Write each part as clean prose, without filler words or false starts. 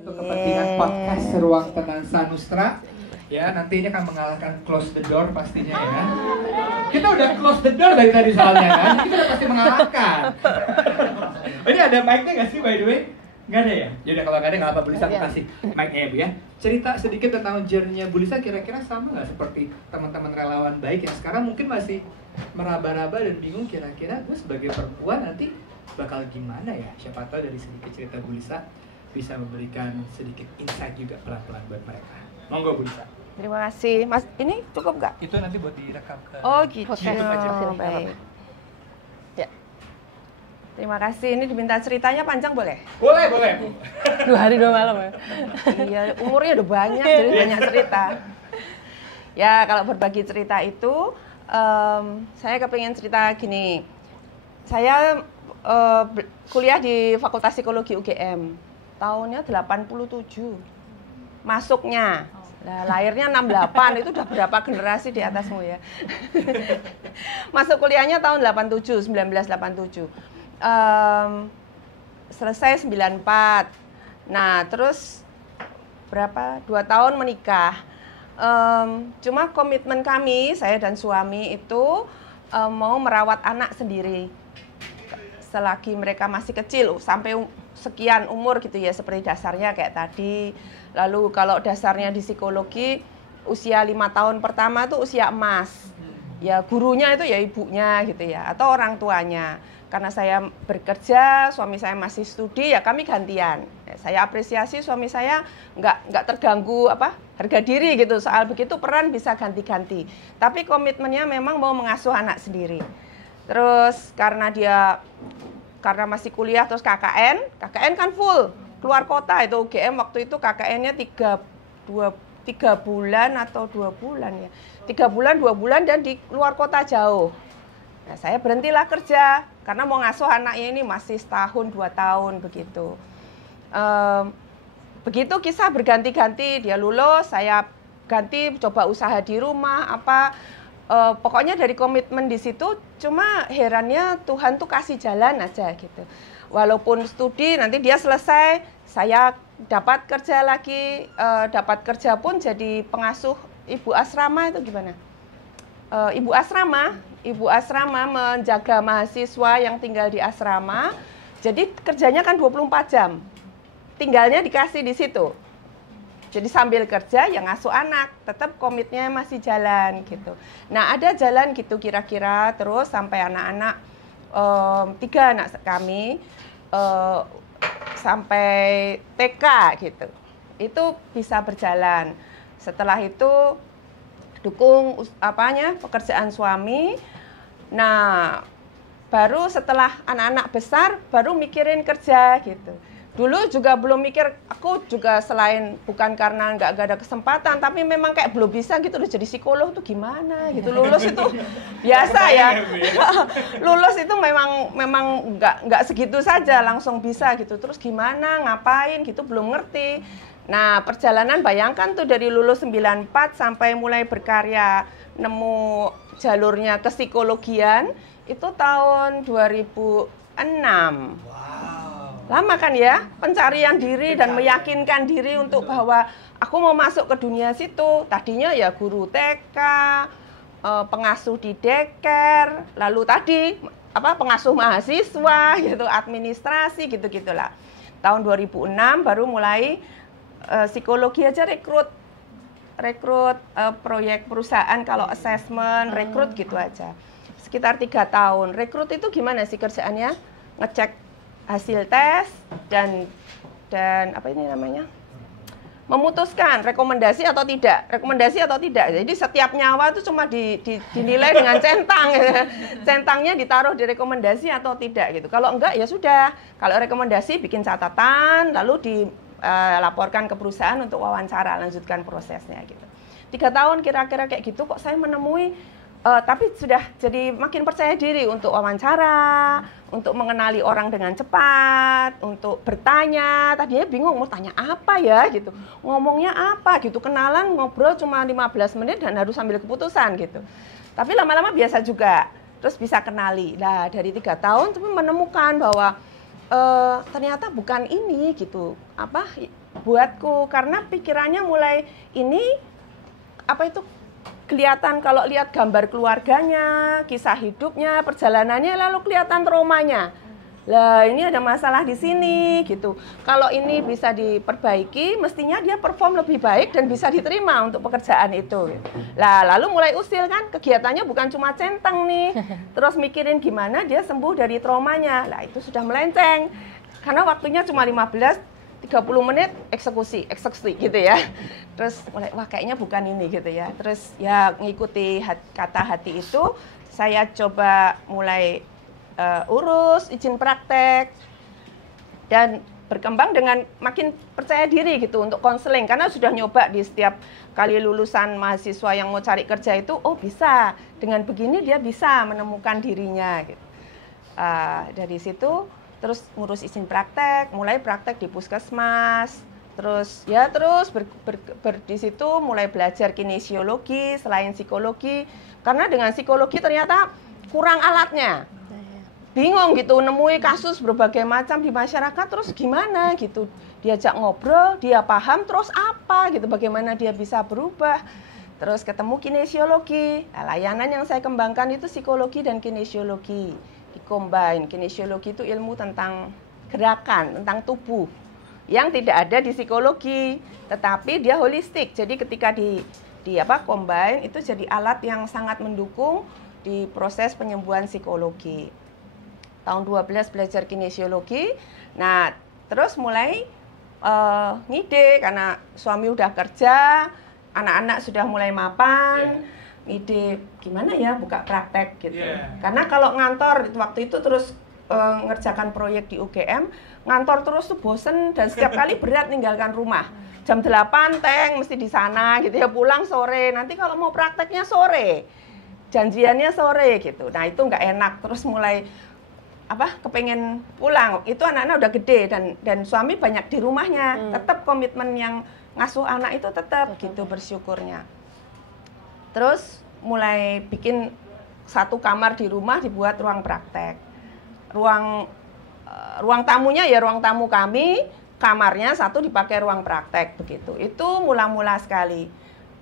Untuk kepentingan podcast Ruang Tenang Sanustra, ya nanti ini akan mengalahkan Close the Door pastinya ya. Kita udah close the door dari tadi soalnya kan, kita udah pasti mengalahkan. Ini ada mic-nya nggak sih by the way? Nggak ada ya? Yaudah kalau nggak ada nggak apa, Bu Lisa aku kasih mic-nya ya Bu ya. Cerita sedikit tentang journey-nya Bu Lisa kira-kira sama nggak seperti teman-teman relawan baik yang sekarang mungkin masih meraba-raba dan bingung kira-kira gue sebagai perempuan nanti bakal gimana ya? Siapa tahu dari sedikit cerita Bu Lisa bisa memberikan sedikit insight juga pelan-pelan buat mereka. Monggo Bu Lisa. Terima kasih, Mas. Ini cukup nggak? Itu nanti buat direkam ke Oh gitu. YouTube aja. Baik. Ya. Terima kasih. Ini diminta ceritanya panjang boleh? Boleh, boleh Bu. 2 hari 2 malam ya. Iya, umurnya udah banyak, jadi banyak cerita. Ya, kalau berbagi cerita itu, saya kepingin cerita gini. Saya kuliah di Fakultas Psikologi UGM. Tahunnya 87. Masuknya. Nah, lahirnya 68, itu udah berapa generasi di atasmu ya. Masuk kuliahnya tahun 87, 1987. Selesai 94. Nah, terus berapa? 2 tahun menikah. Cuma komitmen kami, saya dan suami itu mau merawat anak sendiri. Selagi mereka masih kecil, sampai sekian umur gitu ya, seperti dasarnya kayak tadi. Lalu kalau dasarnya di psikologi, usia 5 tahun pertama tuh usia emas. Ya gurunya itu ya ibunya gitu ya, atau orang tuanya. Karena saya bekerja, suami saya masih studi, ya kami gantian. Saya apresiasi suami saya nggak terganggu harga diri gitu, soal begitu peran bisa ganti-ganti. Tapi komitmennya memang mau mengasuh anak sendiri. Terus karena masih kuliah terus KKN kan full keluar kota itu UGM waktu itu KKN-nya 3 bulan atau 2 bulan ya. 3 bulan, 2 bulan dan di luar kota jauh. Nah, saya berhentilah kerja karena mau ngasuh anaknya ini masih setahun 2 tahun begitu. Begitu kisah berganti-ganti, dia lulus, saya ganti coba usaha di rumah pokoknya dari komitmen di situ, cuma herannya Tuhan tuh kasih jalan aja gitu. Walaupun studi nanti dia selesai, saya dapat kerja lagi, dapat kerja pun jadi pengasuh ibu asrama itu gimana? Ibu asrama menjaga mahasiswa yang tinggal di asrama. Jadi kerjanya kan 24 jam. Tinggalnya dikasih di situ. Jadi sambil kerja yang ngasuh anak, tetap komitnya masih jalan gitu. Nah, ada jalan gitu kira-kira terus sampai anak-anak 3 anak kami sampai TK gitu. Itu bisa berjalan. Setelah itu dukung pekerjaan suami. Nah, baru setelah anak-anak besar baru mikirin kerja gitu. Dulu juga belum mikir, aku juga selain bukan karena nggak ada kesempatan, tapi memang kayak belum bisa gitu loh jadi psikolog tuh gimana gitu. Lulus itu biasa ya. Lulus itu memang nggak segitu saja langsung bisa gitu. Terus gimana, ngapain gitu belum ngerti. Nah, perjalanan bayangkan tuh dari lulus 94 sampai mulai berkarya nemu jalurnya ke psikologian itu tahun 2006. Lama kan ya, pencarian diri dan meyakinkan diri untuk bahwa aku mau masuk ke dunia situ. Tadinya ya guru TK, pengasuh di deker, lalu tadi pengasuh mahasiswa gitu, administrasi gitu-gitulah. Tahun 2006 baru mulai psikologi aja rekrut proyek perusahaan, kalau assessment, rekrut gitu aja. Sekitar 3 tahun. Rekrut itu gimana sih kerjaannya? Ngecek hasil tes dan memutuskan rekomendasi atau tidak. Jadi setiap nyawa itu cuma dinilai dengan centang. Centangnya ditaruh di rekomendasi atau tidak gitu. Kalau enggak ya sudah. Kalau rekomendasi bikin catatan lalu dilaporkan ke perusahaan untuk wawancara, lanjutkan prosesnya gitu. 3 tahun kira-kira kayak gitu kok saya menemui tapi sudah jadi makin percaya diri untuk wawancara, untuk mengenali orang dengan cepat, untuk bertanya. Tadinya bingung mau tanya apa ya gitu, ngomongnya apa gitu, kenalan ngobrol cuma 15 menit dan harus sambil keputusan gitu. Tapi lama-lama biasa juga, terus bisa kenali. Nah dari 3 tahun tapi menemukan bahwa ternyata bukan ini gitu, buatku, karena pikirannya mulai ini apa itu kelihatan kalau lihat gambar keluarganya, kisah hidupnya, perjalanannya, lalu kelihatan traumanya. Lah ini ada masalah di sini gitu. Kalau ini bisa diperbaiki, mestinya dia perform lebih baik dan bisa diterima untuk pekerjaan itu. Lah lalu mulai usil kan, kegiatannya bukan cuma centang nih, terus mikirin gimana dia sembuh dari traumanya. Lah itu sudah melenceng, karena waktunya cuma 15-30 menit eksekusi gitu ya. Terus mulai wah kayaknya bukan ini gitu ya. Terus ya ngikuti kata hati itu, saya coba mulai urus izin praktek dan berkembang dengan makin percaya diri gitu untuk konseling, karena sudah nyoba di setiap kali lulusan mahasiswa yang mau cari kerja itu, oh bisa dengan begini dia bisa menemukan dirinya gitu. Dari situ terus ngurus izin praktek, mulai praktek di puskesmas, terus di situ mulai belajar kinesiologi selain psikologi, karena dengan psikologi ternyata kurang alatnya. Bingung gitu, nemui kasus berbagai macam di masyarakat, terus gimana gitu, diajak ngobrol, dia paham, terus apa gitu, bagaimana dia bisa berubah. Terus ketemu kinesiologi, layanan yang saya kembangkan itu psikologi dan kinesiologi, dikombin. Kinesiologi itu ilmu tentang gerakan, tentang tubuh, yang tidak ada di psikologi, tetapi dia holistik. Jadi ketika combine itu jadi alat yang sangat mendukung di proses penyembuhan psikologi. Tahun 12 belajar kinesiologi. Nah, terus mulai ngide karena suami udah kerja, anak-anak sudah mulai mapan. Ngide gimana ya buka praktek gitu. Karena kalau ngantor waktu itu terus ngerjakan proyek di UGM, ngantor terus tuh bosen dan setiap kali berat ninggalkan rumah. Jam 8 teng mesti di sana gitu ya, pulang sore. Nanti kalau mau prakteknya sore. Janjiannya sore gitu. Nah, itu nggak enak. Terus mulai kepengen pulang. Itu anak-anak udah gede dan suami banyak di rumahnya. Tetap komitmen yang ngasuh anak itu tetap gitu, bersyukurnya. Terus mulai bikin satu kamar di rumah dibuat ruang praktek. Ruang tamunya ya ruang tamu kami, kamarnya satu dipakai ruang praktek begitu. Itu mula-mula sekali.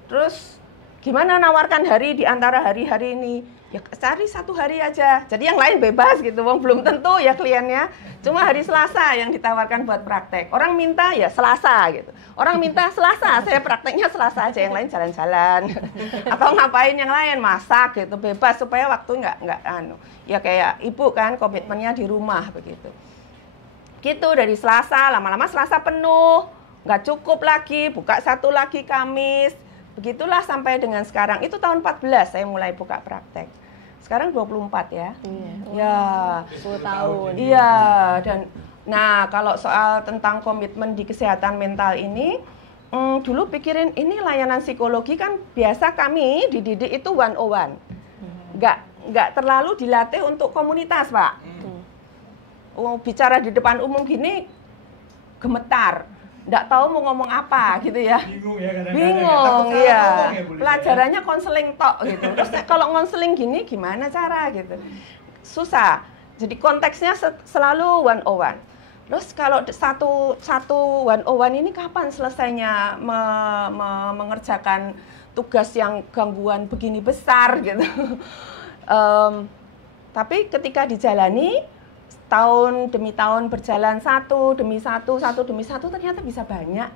Terus gimana nawarkan hari di antara hari-hari ini? Ya cari satu hari aja. Jadi yang lain bebas gitu, belum tentu ya kliennya. Cuma hari Selasa yang ditawarkan buat praktek. Orang minta ya Selasa gitu. Orang minta Selasa, saya prakteknya Selasa aja, yang lain jalan-jalan. Atau ngapain yang lain, masak gitu, bebas supaya waktu nggak ya kayak ibu kan komitmennya di rumah begitu. Gitu dari Selasa, lama-lama Selasa penuh, nggak cukup lagi, buka satu lagi Kamis. Begitulah sampai dengan sekarang. Itu tahun 14 saya mulai buka praktek. Sekarang 24 ya. Ya, 10 tahun. Iya, dan nah kalau soal tentang komitmen di kesehatan mental ini, dulu pikirin ini layanan psikologi kan biasa kami dididik itu 101. Nggak terlalu dilatih untuk komunitas, Pak. Bicara di depan umum gini gemetar. Nggak tahu mau ngomong apa gitu ya. Bingung ya kadang-kadang. Bingung ya. Bu, Pelajarannya konseling tok gitu. Terus kalau konseling gini gimana cara gitu. Susah. Jadi konteksnya selalu 101. Terus kalau satu 101 ini kapan selesainya mengerjakan tugas yang gangguan begini besar gitu. Tapi ketika dijalani tahun demi tahun berjalan satu demi satu ternyata bisa banyak.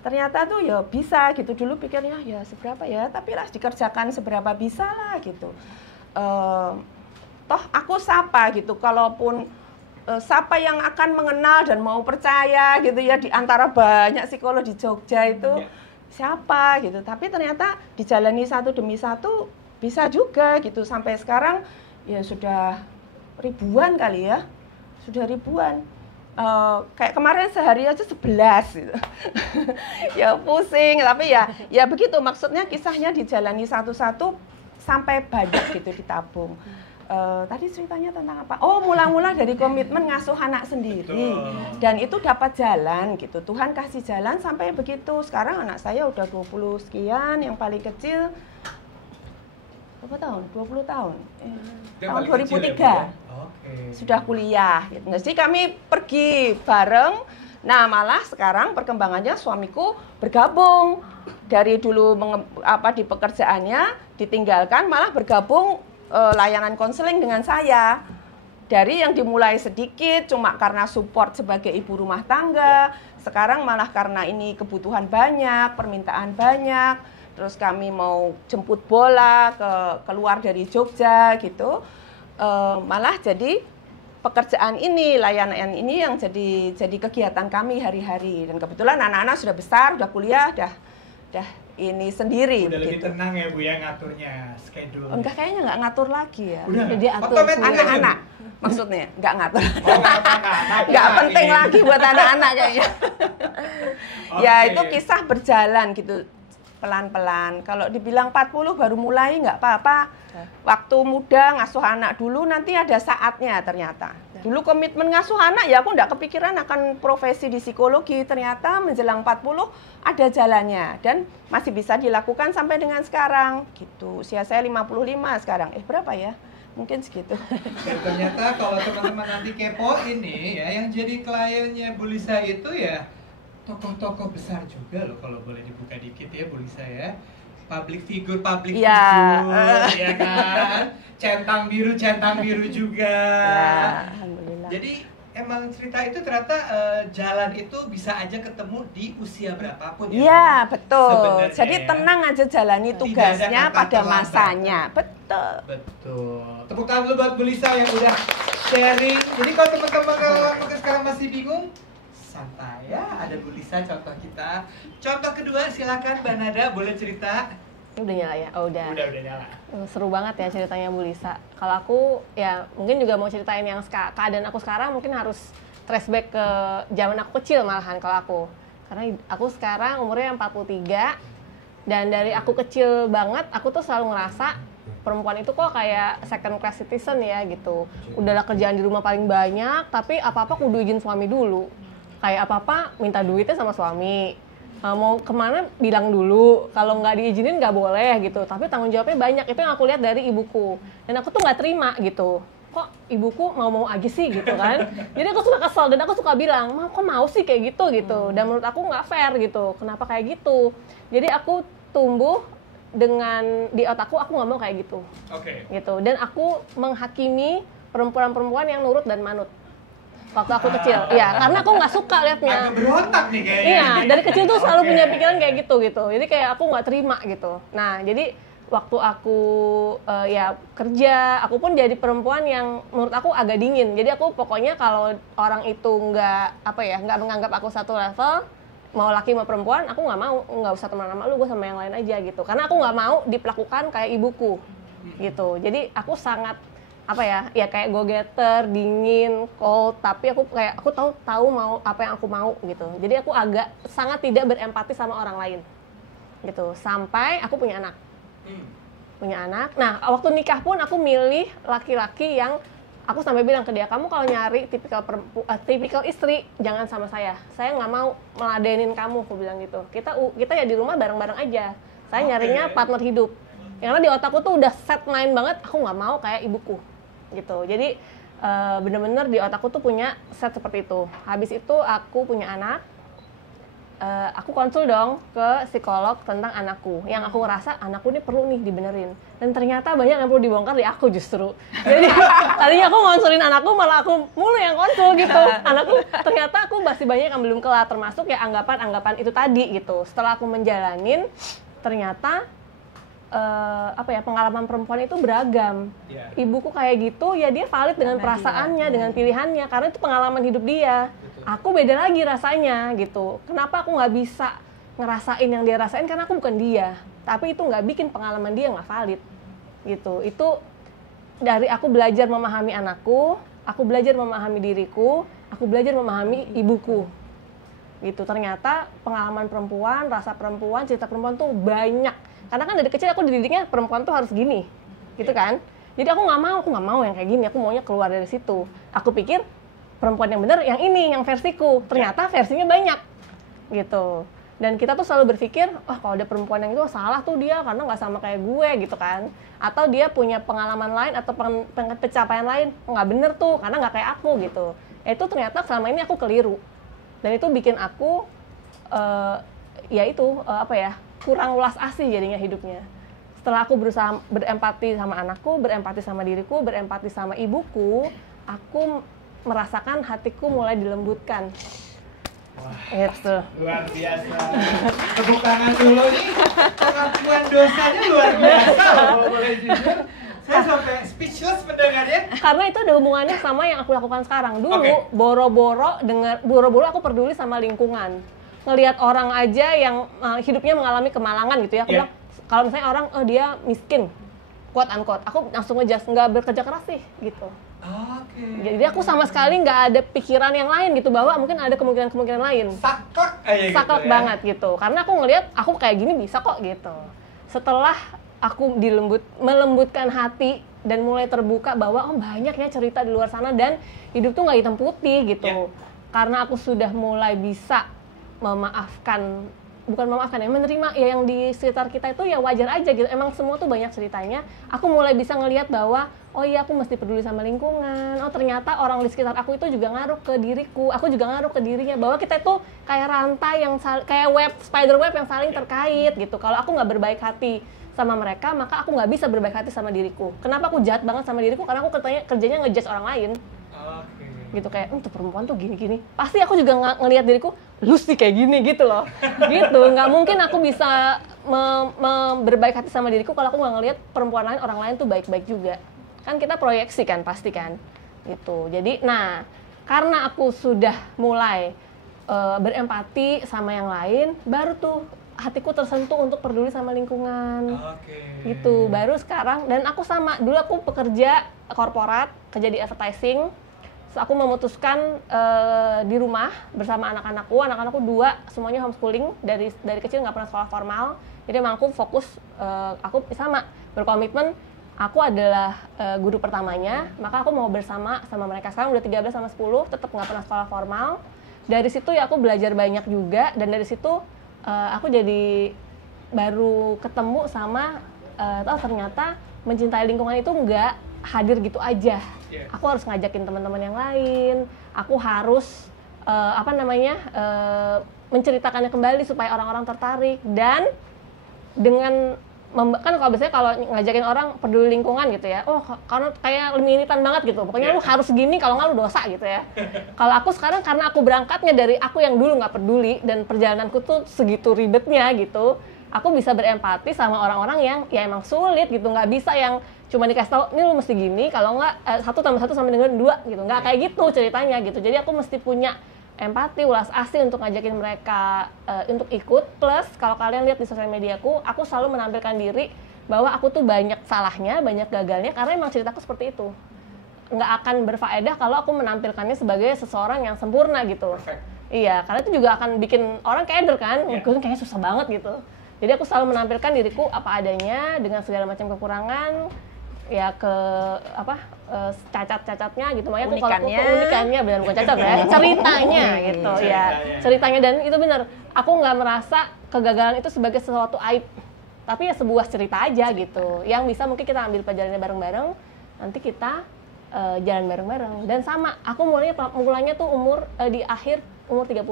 Ternyata tuh ya bisa gitu. Dulu pikirnya ya seberapa ya, tapi lah dikerjakan seberapa bisa lah gitu. Toh aku siapa gitu, kalaupun siapa yang akan mengenal dan mau percaya gitu ya di antara banyak psikolog di Jogja itu siapa gitu. Tapi ternyata dijalani satu demi satu bisa juga gitu. Sampai sekarang ya sudah ribuan kali ya, sudah ribuan. Kayak kemarin sehari aja 11 gitu. Ya pusing, tapi ya begitu maksudnya, kisahnya dijalani satu-satu sampai banyak gitu ditabung. Tadi ceritanya tentang apa? Oh, mula-mula dari komitmen ngasuh anak sendiri. Dan itu dapat jalan gitu. Tuhan kasih jalan sampai begitu. Sekarang anak saya udah 20 sekian, yang paling kecil berapa tahun? 20 tahun. Tahun 2003. Sudah kuliah gitu. Jadi kami pergi bareng Nah, malah sekarang perkembangannya suamiku bergabung dari dulu di pekerjaannya ditinggalkan, malah bergabung layanan konseling dengan saya. Dari yang dimulai sedikit cuma karena support sebagai ibu rumah tangga, sekarang malah karena ini kebutuhan banyak, permintaan banyak, terus kami mau jemput bola keluar dari Jogja gitu, malah jadi pekerjaan ini, layanan ini yang jadi kegiatan kami hari-hari. Dan kebetulan anak-anak sudah besar, udah kuliah, udah ini sendiri. Udah begitu. lebih tenang ya Bu ya ngaturnya, schedule. Enggak, kayaknya nggak ngatur lagi ya. Udah, Dia atur Anak-anak maksudnya nggak ngatur. Oh, Nggak penting lagi buat anak-anak kayaknya. Ya Oke. itu kisah berjalan gitu pelan-pelan. Kalau dibilang 40 baru mulai nggak apa-apa. Waktu muda ngasuh anak dulu, nanti ada saatnya ternyata. Dulu komitmen ngasuh anak ya aku nggak kepikiran akan profesi di psikologi. Ternyata menjelang 40 ada jalannya dan masih bisa dilakukan sampai dengan sekarang. Gitu. Usia saya 55 sekarang. Berapa ya? Mungkin segitu. Dan ternyata kalau teman-teman nanti kepo ini ya, yang jadi kliennya Bu Lisa itu ya tokoh-tokoh besar juga loh, kalau boleh dibuka dikit ya Bu Lisa ya. Public figure Ya. ya kan. Centang biru juga. Ya, alhamdulillah. Jadi emang cerita itu ternyata jalan itu bisa aja ketemu di usia berapapun ya. Iya, betul. Sebenarnya Jadi ya. tenang aja jalani Tidak ada tugasnya kata pada terlambat. masanya. Betul. Betul. Tepuk tangan dulu buat Bu Lisa yang udah sharing. Jadi kalau teman-teman mungkin sekarang masih bingung, santai ya, ada Bu Lisa contoh kita. Contoh kedua silakan Mbak Nada, boleh cerita. Udah nyala ya? Oh udah. Udah nyala. Seru banget ya ceritanya Bu Lisa. Kalau aku ya mungkin juga mau ceritain yang keadaan aku sekarang, mungkin harus flashback ke zaman aku kecil malahan kalau aku. Karena aku sekarang umurnya 43 dan dari aku kecil banget aku tuh selalu ngerasa perempuan itu kok kayak second class citizen ya gitu. Udahlah kerjaan di rumah paling banyak, tapi apa-apa kudu izin suami dulu. Kayak apa-apa minta duitnya sama suami. Mau kemana bilang dulu, kalau nggak diizinin nggak boleh gitu. Tapi tanggung jawabnya banyak, itu yang aku lihat dari ibuku. Dan aku tuh nggak terima gitu. Kok ibuku mau-mau aja sih gitu kan. Jadi aku suka kesel dan aku suka bilang, "Ma, kok mau sih kayak gitu." Dan menurut aku nggak fair gitu. Kenapa kayak gitu? Jadi aku tumbuh dengan di otakku aku nggak mau kayak gitu. Oke. Gitu. Dan aku menghakimi perempuan-perempuan yang nurut dan manut. Waktu aku kecil, iya, karena aku nggak suka liatnya. Agak berontak nih kayaknya. Iya, dari kecil tuh selalu Oke. punya pikiran kayak gitu. Jadi kayak aku nggak terima gitu. Nah, jadi waktu aku ya kerja, aku pun jadi perempuan yang menurut aku agak dingin. Jadi aku pokoknya kalau orang itu nggak menganggap aku satu level, mau laki mau perempuan, aku nggak usah teman sama lu, gue sama yang lain aja gitu. Karena aku nggak mau diperlakukan kayak ibuku gitu. Jadi aku sangat ya kayak go getter, dingin, cold, tapi aku tahu mau apa yang aku mau gitu. Jadi aku agak sangat tidak berempati sama orang lain gitu. Sampai aku punya anak. Nah, waktu nikah pun aku milih laki-laki yang aku sampai bilang ke dia, kamu kalau nyari tipikal istri jangan sama saya nggak mau meladenin kamu, aku bilang gitu. Kita ya di rumah bareng-bareng aja. Saya nyarinya partner hidup. Karena di otakku tuh udah set mind banget, aku nggak mau kayak ibuku gitu. Jadi bener-bener di otakku tuh punya set seperti itu. Habis itu aku punya anak, aku konsul dong ke psikolog tentang anakku. Yang aku ngerasa anakku ini perlu nih dibenerin. Dan ternyata banyak yang perlu dibongkar di aku justru. Jadi tadinya aku ngonsulin anakku, malah aku mulu yang konsul gitu. Anakku ternyata aku masih banyak yang belum kelar, termasuk ya anggapan-anggapan itu tadi gitu. Setelah aku menjalanin, ternyata pengalaman perempuan itu beragam. Yeah. Ibuku kayak gitu, ya dia valid dengan perasaannya, dengan pilihannya, karena itu pengalaman hidup dia. Betul. Aku beda lagi rasanya gitu. Kenapa aku nggak bisa ngerasain yang dia rasain? Karena aku bukan dia. Tapi itu nggak bikin pengalaman dia nggak valid gitu. Itu dari aku belajar memahami anakku, aku belajar memahami diriku, aku belajar memahami ibuku. Gitu. Ternyata pengalaman perempuan, rasa perempuan, cerita perempuan tuh banyak. Karena kan dari kecil aku dididiknya perempuan tuh harus gini, gitu kan? Jadi aku nggak mau yang kayak gini, aku maunya keluar dari situ. Aku pikir perempuan yang benar yang ini, yang versiku. Ternyata versinya banyak, gitu. Dan kita tuh selalu berpikir, kalau ada perempuan yang itu salah tuh dia karena nggak sama kayak gue, gitu kan? Atau dia punya pengalaman lain atau pencapaian lain, nggak bener tuh karena nggak kayak aku, gitu. Itu ternyata selama ini aku keliru. Dan itu bikin aku kurang welas asih jadinya hidupnya. Setelah aku berusaha berempati sama anakku, berempati sama diriku, berempati sama ibuku, aku merasakan hatiku mulai dilembutkan. Wah, gitu. luar biasa. Tepuk tangan dulu nih. Pengakuan dosanya luar biasa loh, kalau boleh jujur. Saya sampai speechless mendengarnya. Karena itu ada hubungannya sama yang aku lakukan sekarang. Dulu boro-boro aku peduli sama lingkungan. Ngelihat orang aja yang hidupnya mengalami kemalangan gitu ya. Aku bilang, kalau misalnya orang dia miskin, quote unquote, aku langsung ngejudge, nggak bekerja keras sih gitu. Jadi aku sama sekali nggak ada pikiran yang lain gitu, bahwa mungkin ada kemungkinan lain. Saklek aja gitu. Saklek banget gitu. Karena aku ngelihat aku kayak gini bisa kok gitu. Setelah aku melembutkan hati dan mulai terbuka bahwa banyak ya cerita di luar sana dan hidup tuh nggak hitam putih gitu. Karena aku sudah mulai bisa menerima ya yang di sekitar kita itu ya wajar aja gitu. Emang semua tuh banyak ceritanya. Aku mulai bisa ngelihat bahwa oh iya, aku mesti peduli sama lingkungan. Oh ternyata orang di sekitar aku itu juga ngaruh ke diriku. Aku juga ngaruh ke dirinya. Bahwa kita itu kayak rantai yang kayak spider web yang saling terkait gitu. Kalau aku nggak berbaik hati sama mereka, maka aku nggak bisa berbaik hati sama diriku. Kenapa aku jahat banget sama diriku? Karena aku kerjanya ngejudge orang lain. Gitu kayak, tuh perempuan tuh gini-gini. Pasti aku juga ngelihat diriku, lu sih kayak gini gitu loh. Gitu, nggak mungkin aku bisa berbaik hati sama diriku kalau aku nggak ngelihat perempuan lain, orang lain tuh baik-baik juga. Kan kita proyeksi kan, pasti kan. Gitu. Jadi, karena aku sudah mulai berempati sama yang lain, baru tuh hatiku tersentuh untuk peduli sama lingkungan. Gitu, baru sekarang. Dan aku sama, dulu aku pekerja korporat, kerja di advertising. So, aku memutuskan di rumah bersama anak-anakku 2, semuanya homeschooling, dari kecil nggak pernah sekolah formal. Jadi emang aku fokus, aku sama berkomitmen, aku adalah guru pertamanya, maka aku mau bersama mereka. Sekarang udah 13 sama 10, tetap nggak pernah sekolah formal. Dari situ ya aku belajar banyak juga, dan dari situ aku jadi baru ketemu sama, ternyata mencintai lingkungan itu nggak hadir gitu aja. Aku harus ngajakin teman-teman yang lain. Aku harus menceritakannya kembali supaya orang-orang tertarik. Dan dengan kan kalau biasanya kalau ngajakin orang peduli lingkungan gitu ya, karena kayak limititan banget gitu. Pokoknya lu harus gini, kalau nggak lu dosa gitu ya. Kalau aku sekarang, karena aku berangkatnya dari aku yang dulu nggak peduli dan perjalananku tuh segitu ribetnya gitu, aku bisa berempati sama orang-orang yang ya emang sulit gitu. Nggak bisa yang cuma dikasih tau, ini lu mesti gini, kalau nggak 1 tambah 1 sama dengan 2 gitu. Nggak kayak gitu ceritanya gitu. Jadi aku mesti punya empati, ulas asih untuk ngajakin mereka untuk ikut. Plus kalau kalian lihat di sosial mediaku, aku selalu menampilkan diri bahwa aku tuh banyak salahnya, banyak gagalnya, karena emang ceritaku seperti itu. Nggak akan berfaedah kalau aku menampilkannya sebagai seseorang yang sempurna gitu. Iya, karena itu juga akan bikin orang keder kan, kayaknya susah banget gitu. Jadi aku selalu menampilkan diriku apa adanya dengan segala macam kekurangan, ya cacat-cacatnya gitu, makanya keunikannya benar, bukan cacat ya, ceritanya gitu ya, ceritanya. Dan itu benar, aku nggak merasa kegagalan itu sebagai sesuatu aib, tapi ya sebuah cerita aja gitu, yang bisa mungkin kita ambil pelajarannya bareng-bareng, nanti kita jalan bareng-bareng. Dan sama, aku mulainya tuh di akhir umur 38.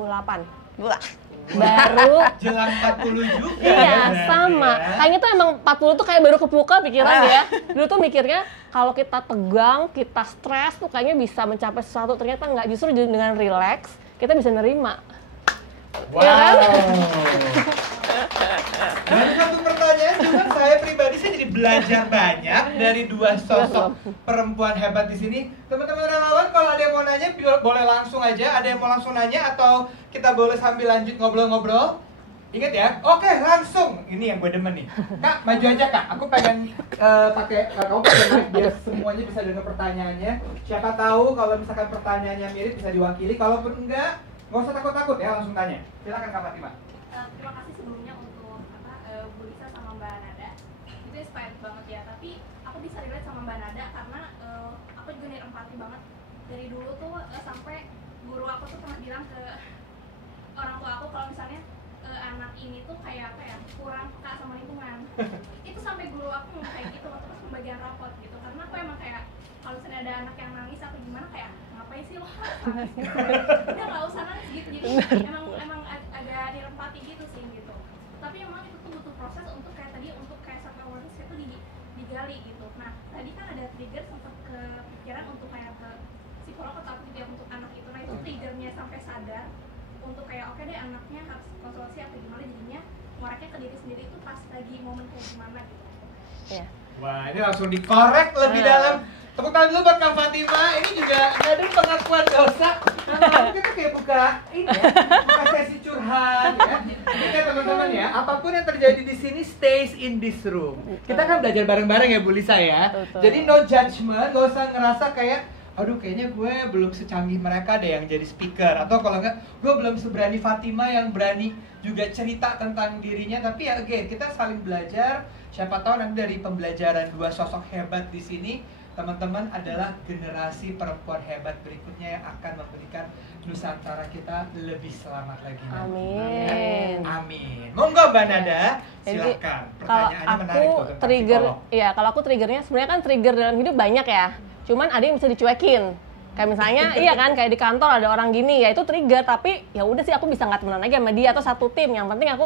Baru jelang 40 juga. Iya, sama. Kayaknya tuh emang 40 tuh kayak baru kebuka pikiran ya. Dulu tuh mikirnya kalau kita tegang, kita stres tuh kayaknya bisa mencapai sesuatu. Ternyata nggak, justru dengan relax kita bisa nerima. Wow. Ya kan? Dan satu pertanyaan juga, saya pribadi jadi belajar banyak dari 2 sosok perempuan hebat di sini. Teman-teman relawan, kalau ada yang mau nanya boleh langsung aja. Ada yang mau langsung nanya atau kita boleh sambil lanjut ngobrol-ngobrol? Ingat ya, oke langsung. Ini yang gue demen nih. Kak, maju aja Kak. Aku pengen kamu pakai mic biar semuanya bisa dengar pertanyaannya. Siapa tahu kalau misalkan pertanyaannya mirip bisa diwakili. Kalaupun enggak, nggak usah takut-takut ya, langsung tanya. Silakan Kak Fatima. Terima kasih sebelumnya untuk Bu Lisa sama Mbak Nada. Itu inspired banget ya. Tapi aku bisa relate sama Mbak Nada karena aku juga nih empati banget. Dari dulu tuh sampai guru aku tuh pernah bilang ke orang tua aku kalau misalnya anak ini tuh kayak apa ya, kurang peka sama lingkungan. Itu sampai guru aku kayak gitu waktu pas pembagian rapot gitu. Karena aku emang kayak kalau misalnya ada anak yang nangis atau gimana kayak ngapain sih lo udah nggak usah nangis gitu. Jadi emang agak dirempati gitu sih gitu. Tapi emang itu tuh butuh proses untuk kayak tadi untuk kayak self awareness itu digali gitu. Nah tadi kan ada trigger sempat kepikiran untuk kayak ke psikolog atau gitu ya untuk anak itu. Nah itu triggernya sampai sadar untuk kayak oke deh anaknya harus konsultasi atau gimana, jadinya ngoreknya ke diri sendiri itu pas lagi momen kayak gimana gitu. Iya. Wah, ini langsung dikorek lebih dalam. Tepuk tangan dulu buat Kak Fatima. Ini juga nggak ada pengakuan dosa. Nah, kita kayak buka ini ya, buka sesi curhat ya. Jadi teman-teman ya, apapun yang terjadi di sini stays in this room. Kita kan belajar bareng-bareng ya Bu Lisa ya. Betul. Jadi no judgment, gak usah ngerasa kayak aduh kayaknya gue belum secanggih mereka deh yang jadi speaker, atau kalau enggak gue belum seberani Fatima yang berani juga cerita tentang dirinya. Tapi ya again, kita saling belajar. Siapa tahu nanti dari pembelajaran dua sosok hebat di sini, teman-teman adalah generasi perempuan hebat berikutnya yang akan memberikan Nusantara kita lebih selamat lagi. Amin. Amin. Monggo Mbak Nada, Jadi, silakan. kalau Pertanyaannya menarik aku tuh tentang trigger, psikolog. ya kalau aku triggernya sebenarnya kan trigger dalam hidup banyak ya. Cuman ada yang bisa dicuekin. Kayak misalnya, iya kan, kayak di kantor ada orang gini, ya itu trigger. Tapi ya udah sih aku bisa nggak temenan aja sama dia atau satu tim. Yang penting aku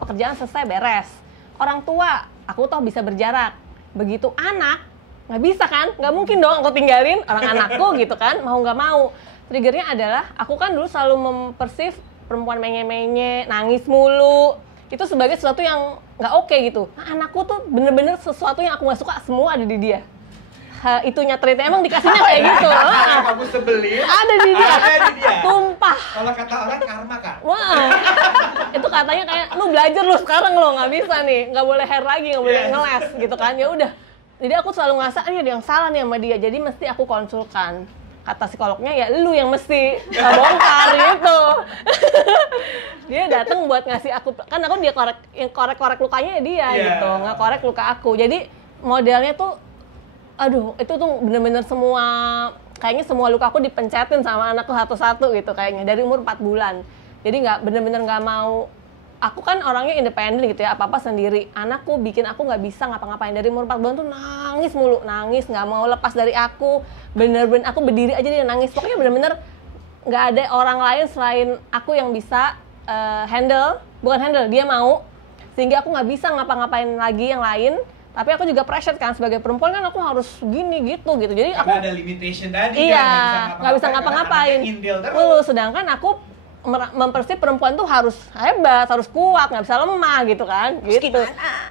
pekerjaan selesai beres. Orang tua, aku toh bisa berjarak. Begitu anak, nggak bisa kan? Nggak mungkin dong aku tinggalin orang anakku gitu kan, mau nggak mau. Triggernya adalah, aku kan dulu selalu mempersif perempuan menye-menye, nangis mulu. Itu sebagai sesuatu yang nggak oke gitu. Nah, anakku tuh bener-bener sesuatu yang aku nggak suka, semua ada di dia. Itunya treatnya emang dikasihnya kayak gitu. Kamu sebelin. Ada di dia. Ada di dia. Tumpah. Kalau kata orang karma Kak. Wah, itu katanya kayak lu belajar lu sekarang lo nggak bisa nih, nggak boleh hair lagi, nggak boleh Yes. ngeles gitu kan. Ya udah. Jadi aku selalu ngerasa ini ada yang salah nih sama dia. Jadi mesti aku konsulkan. Kata psikolognya ya lu yang mesti bongkar gitu. Dia datang buat ngasih aku, kan aku dia korek lukanya ya dia gitu, nggak korek luka aku. Jadi modelnya tuh, aduh itu tuh bener-bener kayaknya semua luka aku dipencetin sama anakku satu-satu gitu kayaknya dari umur 4 bulan. Jadi bener-bener nggak mau. Aku kan orangnya independen gitu ya, apa-apa sendiri. Anakku bikin aku nggak bisa ngapa-ngapain. Dari umur 4 bulan tuh nangis mulu, nangis, nggak mau lepas dari aku. Bener-bener aku berdiri aja dia nangis. Pokoknya bener-bener nggak ada orang lain selain aku yang bisa bukan handle, dia mau. Sehingga aku nggak bisa ngapa-ngapain lagi yang lain. Tapi aku juga pressure kan, sebagai perempuan kan aku harus gini gitu. Jadi Karena aku ada limitation tadi iya, kan, nggak bisa ngapa-ngapain. Indil terus. Sedangkan aku mempersif perempuan tuh harus hebat, harus kuat, nggak bisa lemah gitu kan. Gitu.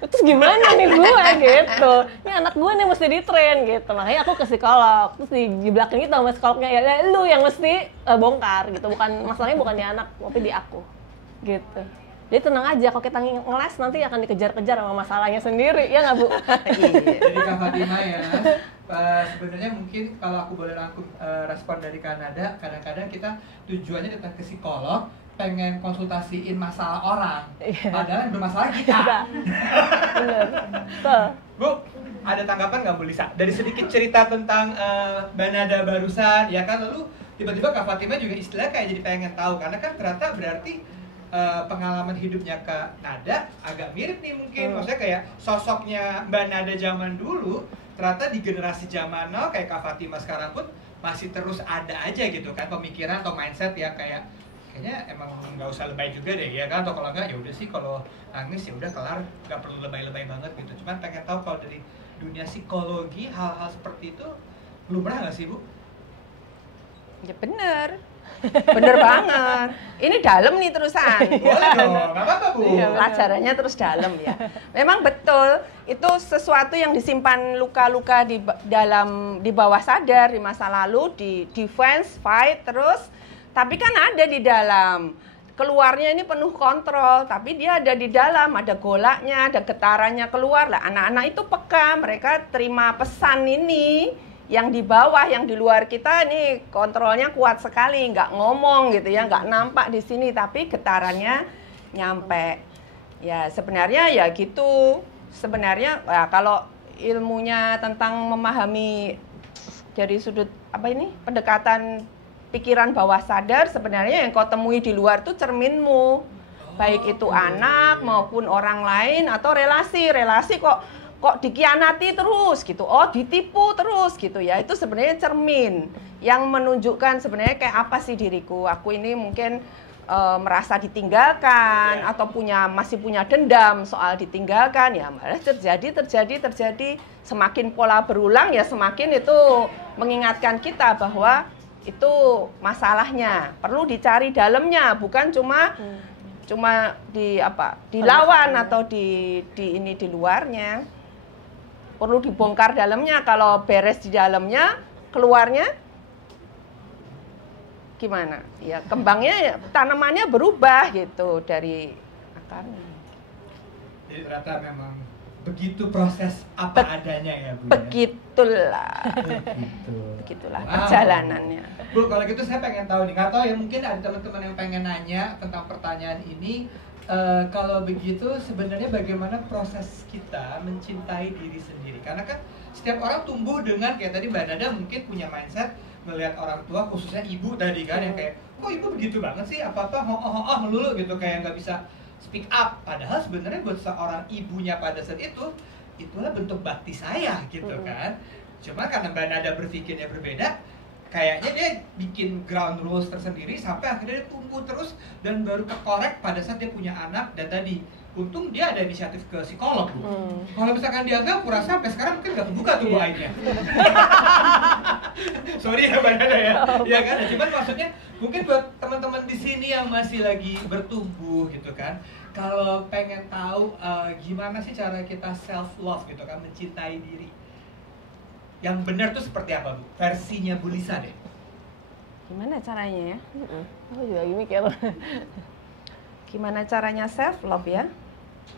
Terus gimana nih gue gitu. Ini anak gue nih mesti di-train gitu. Makanya aku ke psikolog. Terus di belakang gitu sama psikolognya, ya lu yang mesti bongkar gitu. Masalahnya bukan di anak, tapi di aku. Gitu. Jadi tenang aja, kalau kita ngeles nanti akan dikejar-kejar sama masalahnya sendiri, ya nggak Bu? Jadi Kak Fatima ya, sebenarnya mungkin kalau aku boleh rangkum respon dari Kanada, kadang-kadang kita tujuannya datang ke psikolog, pengen konsultasiin masalah orang, padahal yang bermasalah kita. Bener. Betul. Bu, ada tanggapan nggak Bu Lisa? Dari sedikit cerita tentang Mbak Nada barusan, ya kan, lalu tiba-tiba Kak Fatima juga istilah kayak jadi pengen tahu, karena kan ternyata berarti pengalaman hidupnya Kak Nada agak mirip nih mungkin. Maksudnya kayak sosoknya Mbak Nada zaman dulu ternyata di generasi zaman now kayak Kak Fatima sekarang pun masih terus ada aja gitu kan, pemikiran atau mindset yang kayaknya emang nggak usah lebay juga deh ya kan, atau kalau nggak ya udah sih kalau nangis ya udah kelar, nggak perlu lebay-lebay banget gitu. Cuman pengen tahu kalau dari dunia psikologi hal-hal seperti itu belum pernah nggak sih Bu? Ya bener banget. Ini dalam nih terusan. Boleh dong, nggak apa-apa Bu. Iya, Pelajarannya terus dalam ya. Memang betul, itu sesuatu yang disimpan luka-luka di bawah sadar di masa lalu, di defense, fight terus. Tapi kan ada di dalam. Keluarnya ini penuh kontrol, tapi dia ada di dalam, ada golaknya, ada getarannya keluar lah. Anak-anak itu peka, mereka terima pesan ini. Yang di bawah, yang di luar kita nih kontrolnya kuat sekali, nggak ngomong gitu ya, nggak nampak di sini, tapi getarannya nyampe. Ya sebenarnya ya gitu. Sebenarnya ya, kalau ilmunya tentang memahami dari sudut pendekatan pikiran bawah sadar, sebenarnya yang kau temui di luar tuh cerminmu, baik itu anak maupun orang lain atau relasi kok kok dikhianati terus gitu, oh ditipu terus gitu ya, itu sebenarnya cermin yang menunjukkan sebenarnya kayak apa sih diriku. Aku ini mungkin merasa ditinggalkan atau masih punya dendam soal ditinggalkan, ya malah terjadi. Semakin pola berulang ya semakin itu mengingatkan kita bahwa itu masalahnya perlu dicari dalamnya, bukan cuma dilawan atau di luarnya. Perlu dibongkar dalamnya. Kalau beres di dalamnya, keluarnya gimana? Ya kembangnya, tanamannya berubah gitu dari akarnya. Jadi ternyata memang begitu proses apa adanya ya Bu. Begitulah. Begitulah perjalanannya. Bu, kalau gitu saya pengen tahu nih, nggak tahu ya, mungkin ada teman-teman yang pengen nanya tentang pertanyaan ini. Kalau begitu sebenarnya bagaimana proses kita mencintai diri sendiri? Karena kan setiap orang tumbuh dengan kayak tadi Mbak Nada mungkin punya mindset melihat orang tua, khususnya ibu tadi kan, yang kayak kok ibu begitu banget sih, apa-apa ho-ho melulu gitu, kayak nggak bisa speak up. Padahal sebenarnya buat seorang ibunya pada saat itu, itulah bentuk bakti saya gitu kan. Cuma karena Mbak Nada berpikirnya berbeda, kayaknya dia bikin ground rules tersendiri sampai akhirnya dia tumbuh terus dan baru kekorek pada saat dia punya anak. Dan tadi untung dia ada inisiatif ke psikolog Bu. Kalau misalkan dia enggak, kurasa sampai sekarang mungkin nggak kebuka tuh Bu aibnya. Sorry ya Mbak Nada ya. Ya kan, cuman maksudnya mungkin buat teman-teman di sini yang masih lagi bertumbuh gitu kan, kalau pengen tahu gimana sih cara kita self love gitu kan, mencintai diri yang benar tuh seperti apa Bu? Versinya Bu Lisa deh. Gimana caranya ya? Aku juga lagi mikir. Gimana caranya self love ya?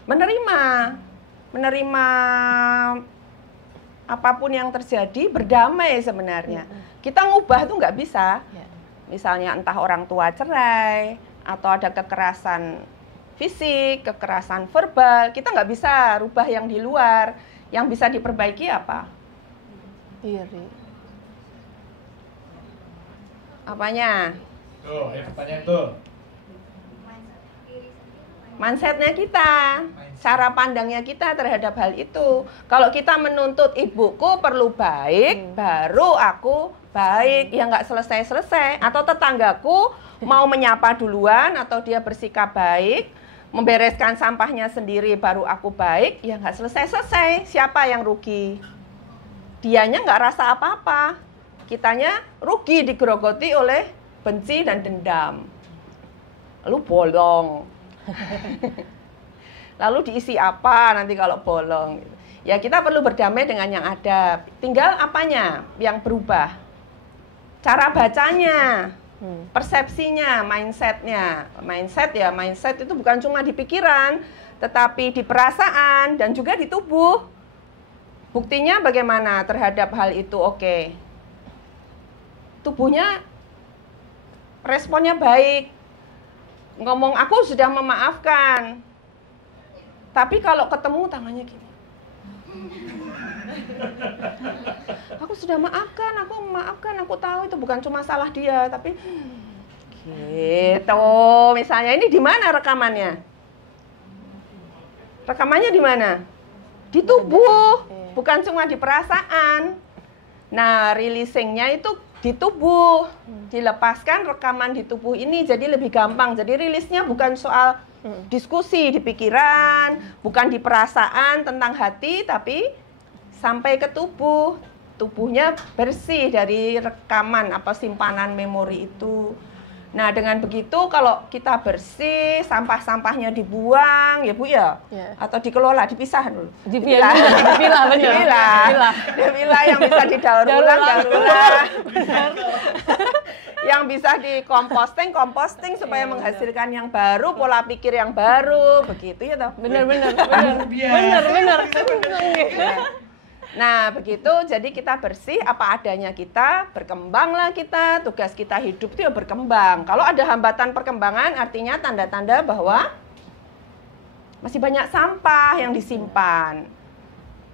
Menerima apapun yang terjadi, berdamai sebenarnya. Kita ngubah tuh nggak bisa. Misalnya entah orang tua cerai atau ada kekerasan fisik, kekerasan verbal, kita nggak bisa rubah yang di luar. Yang bisa diperbaiki apa? Diri. Apanya? Tuh, ya pertanyaan tuh. Mindsetnya kita, cara pandangnya kita terhadap hal itu. Kalau kita menuntut ibuku perlu baik, baru aku baik, ya nggak selesai-selesai. Atau tetanggaku mau menyapa duluan, atau dia bersikap baik, membereskan sampahnya sendiri, baru aku baik, ya nggak selesai-selesai. Siapa yang rugi? Dianya nggak rasa apa-apa, kitanya rugi, digerogoti oleh benci dan dendam. Lalu bolong. Lalu diisi apa nanti kalau bolong? Ya kita perlu berdamai dengan yang ada. Tinggal apanya yang berubah? Cara bacanya, persepsinya, mindsetnya. Mindset itu bukan cuma di pikiran, tetapi di perasaan dan juga di tubuh. Buktinya bagaimana terhadap hal itu? Oke. Tubuhnya responnya baik. Ngomong aku sudah memaafkan. Tapi kalau ketemu tangannya gini. Aku sudah maafkan, aku tahu itu bukan cuma salah dia, tapi gitu. Misalnya ini di mana rekamannya? Rekamannya di mana? Di tubuh, bukan cuma di perasaan. Nah, releasingnya itu di tubuh, dilepaskan rekaman di tubuh ini jadi lebih gampang. Jadi rilisnya bukan soal diskusi di pikiran, bukan di perasaan tentang hati, tapi sampai ke tubuh. Tubuhnya bersih dari rekaman simpanan memori itu. Nah, dengan begitu kalau kita bersih, sampah-sampahnya dibuang, ya Bu ya? Atau dikelola, dipisah dulu. Dipilah yang bisa didaur ulang. Yang bisa komposting supaya menghasilkan yang baru, pola pikir yang baru, begitu ya toh? Bener. Nah, begitu, jadi kita bersih apa adanya kita, berkembanglah kita, tugas kita hidup itu ya berkembang. Kalau ada hambatan perkembangan, artinya tanda-tanda bahwa masih banyak sampah yang disimpan.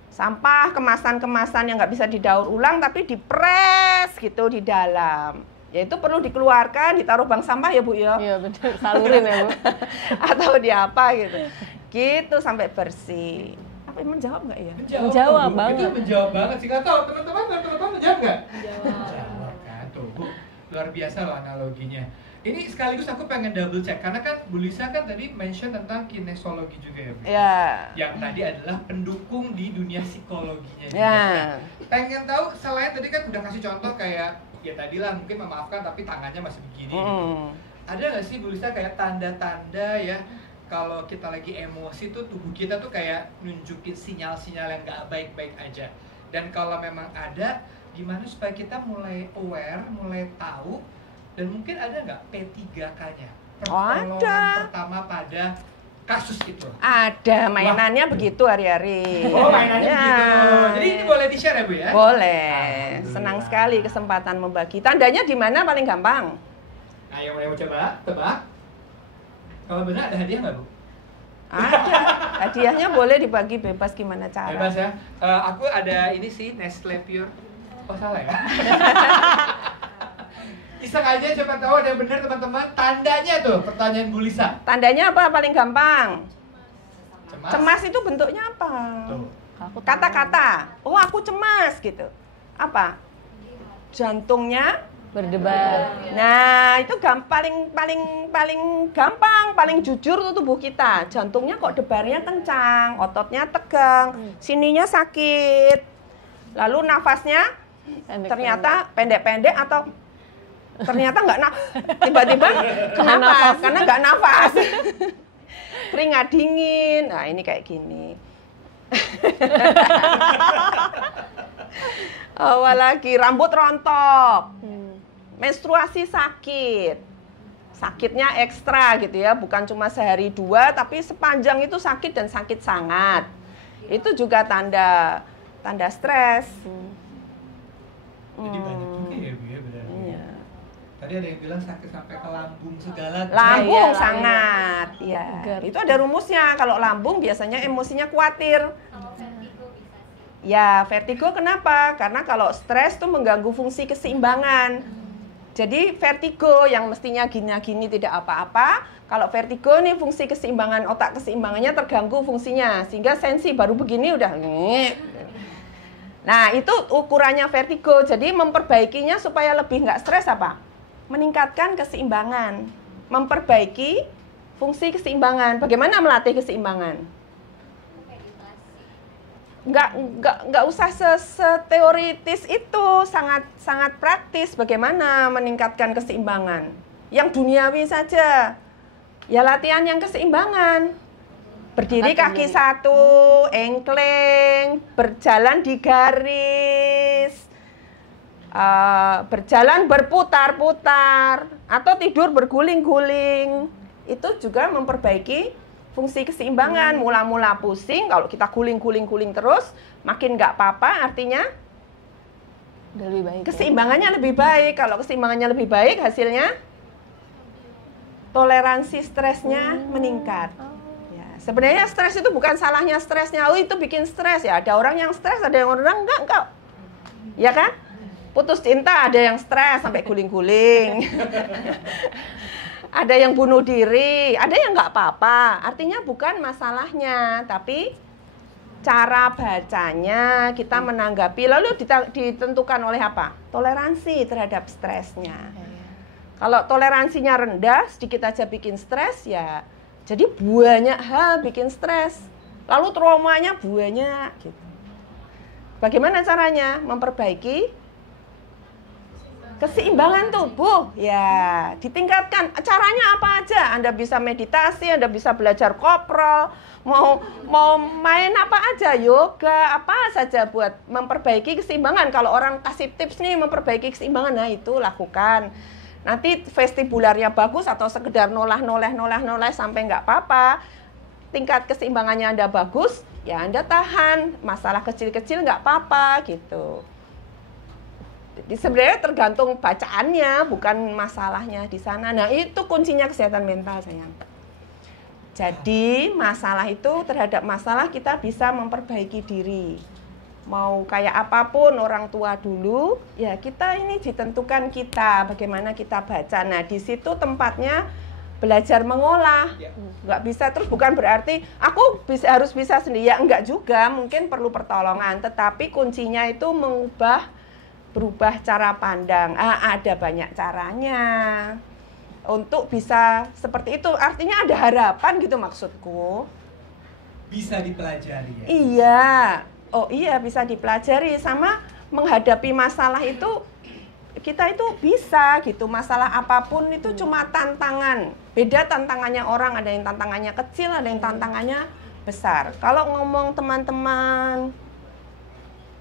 Sampah, kemasan-kemasan yang nggak bisa didaur ulang, tapi dipres gitu di dalam. Ya itu perlu dikeluarkan, ditaruh bank sampah ya Bu ya? Iya benar, salurin ya Bu. Atau di apa gitu. Gitu sampai bersih. Apa menjawab nggak ya? Menjawab Bu. banget. Itu menjawab banget sih. Nggak tahu teman-teman menjawab nggak? Menjawab. Kan tuh Bu, luar biasa loh analoginya. Ini sekaligus aku pengen double check karena kan Bu Lisa kan tadi mention tentang kinesiologi juga ya Bu. Ya. Yang tadi adalah pendukung di dunia psikologinya juga. Ya. Pengen tahu selain tadi kan udah kasih contoh kayak ya tadi lah mungkin memaafkan tapi tangannya masih begini. Ada nggak sih Bu Lisa kayak tanda-tanda ya kalau kita lagi emosi tuh tubuh kita tuh kayak nunjukin sinyal-sinyal yang nggak baik-baik aja. Dan kalau memang ada, gimana supaya kita mulai aware, mulai tahu, dan mungkin ada nggak P3K-nya? Pertolongan pertama pada kasus itu. Ada, mainannya begitu hari-hari. Oh, mainannya Ya. begitu. Jadi ini boleh di-share ya Bu ya? Boleh. Alhamdulillah. Senang sekali kesempatan membagi. Tandanya di mana paling gampang? Nah, yang mau coba tebak. Kalau benar ada hadiah nggak Bu? Ada. Hadiahnya boleh dibagi bebas gimana cara. Bebas ya. Aku ada ini sih Nestle Pure. Oh salah ya? Iseng aja coba tahu ada yang benar teman-teman. Tandanya tuh pertanyaan Bu Lisa. Tandanya apa paling gampang? Cemas. Cemas itu bentuknya apa? Tuh. Kata-kata. Oh, aku cemas gitu. Apa? Jantungnya Berdebar. Nah, itu paling gampang, paling jujur tuh tubuh kita. Jantungnya kok debarnya kencang, ototnya tegang, sininya sakit. Lalu nafasnya ternyata pendek-pendek atau ternyata nggak tiba-tiba kenapa? Karena nggak nafas. Keringat dingin. Nah, ini kayak gini. Awal lagi rambut rontok. Menstruasi sakitnya ekstra gitu ya, bukan cuma sehari dua, tapi sepanjang itu sakit dan sakit sangat. Itu juga tanda stres. Jadi banyak juga ya Bu ya benar. Iya. Tadi ada yang bilang sakit sampai ke lambung segala. Lambung Iya, sangat, ya. Segar. Itu ada rumusnya. Kalau lambung biasanya emosinya khawatir. Kalau vertigo bisa sih. Ya, vertigo kenapa? Karena kalau stres tuh mengganggu fungsi keseimbangan. Jadi vertigo yang mestinya gini-gini tidak apa-apa, kalau vertigo nih fungsi keseimbangan otak keseimbangannya terganggu fungsinya, sehingga sensi baru begini udah ngek. Nah, itu ukurannya vertigo. Jadi memperbaikinya supaya lebih nggak stres apa? Meningkatkan keseimbangan, memperbaiki fungsi keseimbangan. Bagaimana melatih keseimbangan? Nggak usah seteoritis itu, sangat praktis bagaimana meningkatkan keseimbangan. Yang duniawi saja, ya latihan yang keseimbangan. Berdiri kaki satu, engkleng, berjalan di garis, berjalan berputar-putar, atau tidur berguling-guling. Itu juga memperbaiki fungsi keseimbangan. Mula-mula pusing, kalau kita guling-guling terus, makin nggak apa-apa, artinya Lebih baik. keseimbangannya lebih baik. Kalau keseimbangannya lebih baik, hasilnya toleransi stresnya meningkat. Ya, sebenarnya stres itu bukan salahnya stresnya. Oh, itu bikin stres ya. Ada orang yang stres, ada yang orang enggak. Ya kan? Putus cinta ada yang stres sampai guling-guling. Ada yang bunuh diri, ada yang nggak apa-apa. Artinya bukan masalahnya, tapi cara bacanya kita menanggapi. Lalu ditentukan oleh apa? Toleransi terhadap stresnya. Kalau toleransinya rendah, sedikit aja bikin stres ya. Jadi banyak hal bikin stres. Lalu traumanya banyak. Gitu. Bagaimana caranya memperbaiki keseimbangan tubuh? Ya, ditingkatkan. Caranya apa aja? Anda bisa meditasi, Anda bisa belajar koprol, mau main apa aja, yoga, apa saja buat memperbaiki keseimbangan. Kalau orang kasih tips nih memperbaiki keseimbangan, nah itu lakukan. Nanti vestibularnya bagus atau sekedar noleh sampai nggak apa-apa. Tingkat keseimbangannya Anda bagus, ya Anda tahan. Masalah kecil-kecil nggak apa-apa gitu. Jadi sebenarnya tergantung bacaannya, bukan masalahnya di sana. Nah, itu kuncinya kesehatan mental, sayang. Jadi, masalah itu terhadap masalah kita bisa memperbaiki diri. Mau kayak apapun orang tua dulu, ya kita ini ditentukan kita, bagaimana kita baca. Nah, di situ tempatnya belajar mengolah. Ya. Nggak bisa, terus bukan berarti aku harus bisa sendiri, ya enggak juga, mungkin perlu pertolongan, tetapi kuncinya itu berubah cara pandang. Ada banyak caranya untuk bisa seperti itu, artinya ada harapan gitu maksudku. Bisa dipelajari ya? Iya, oh iya bisa dipelajari, sama menghadapi masalah itu kita itu bisa gitu, masalah apapun itu cuma tantangan. Beda tantangannya orang, ada yang tantangannya kecil, ada yang tantangannya besar. Kalau ngomong teman-teman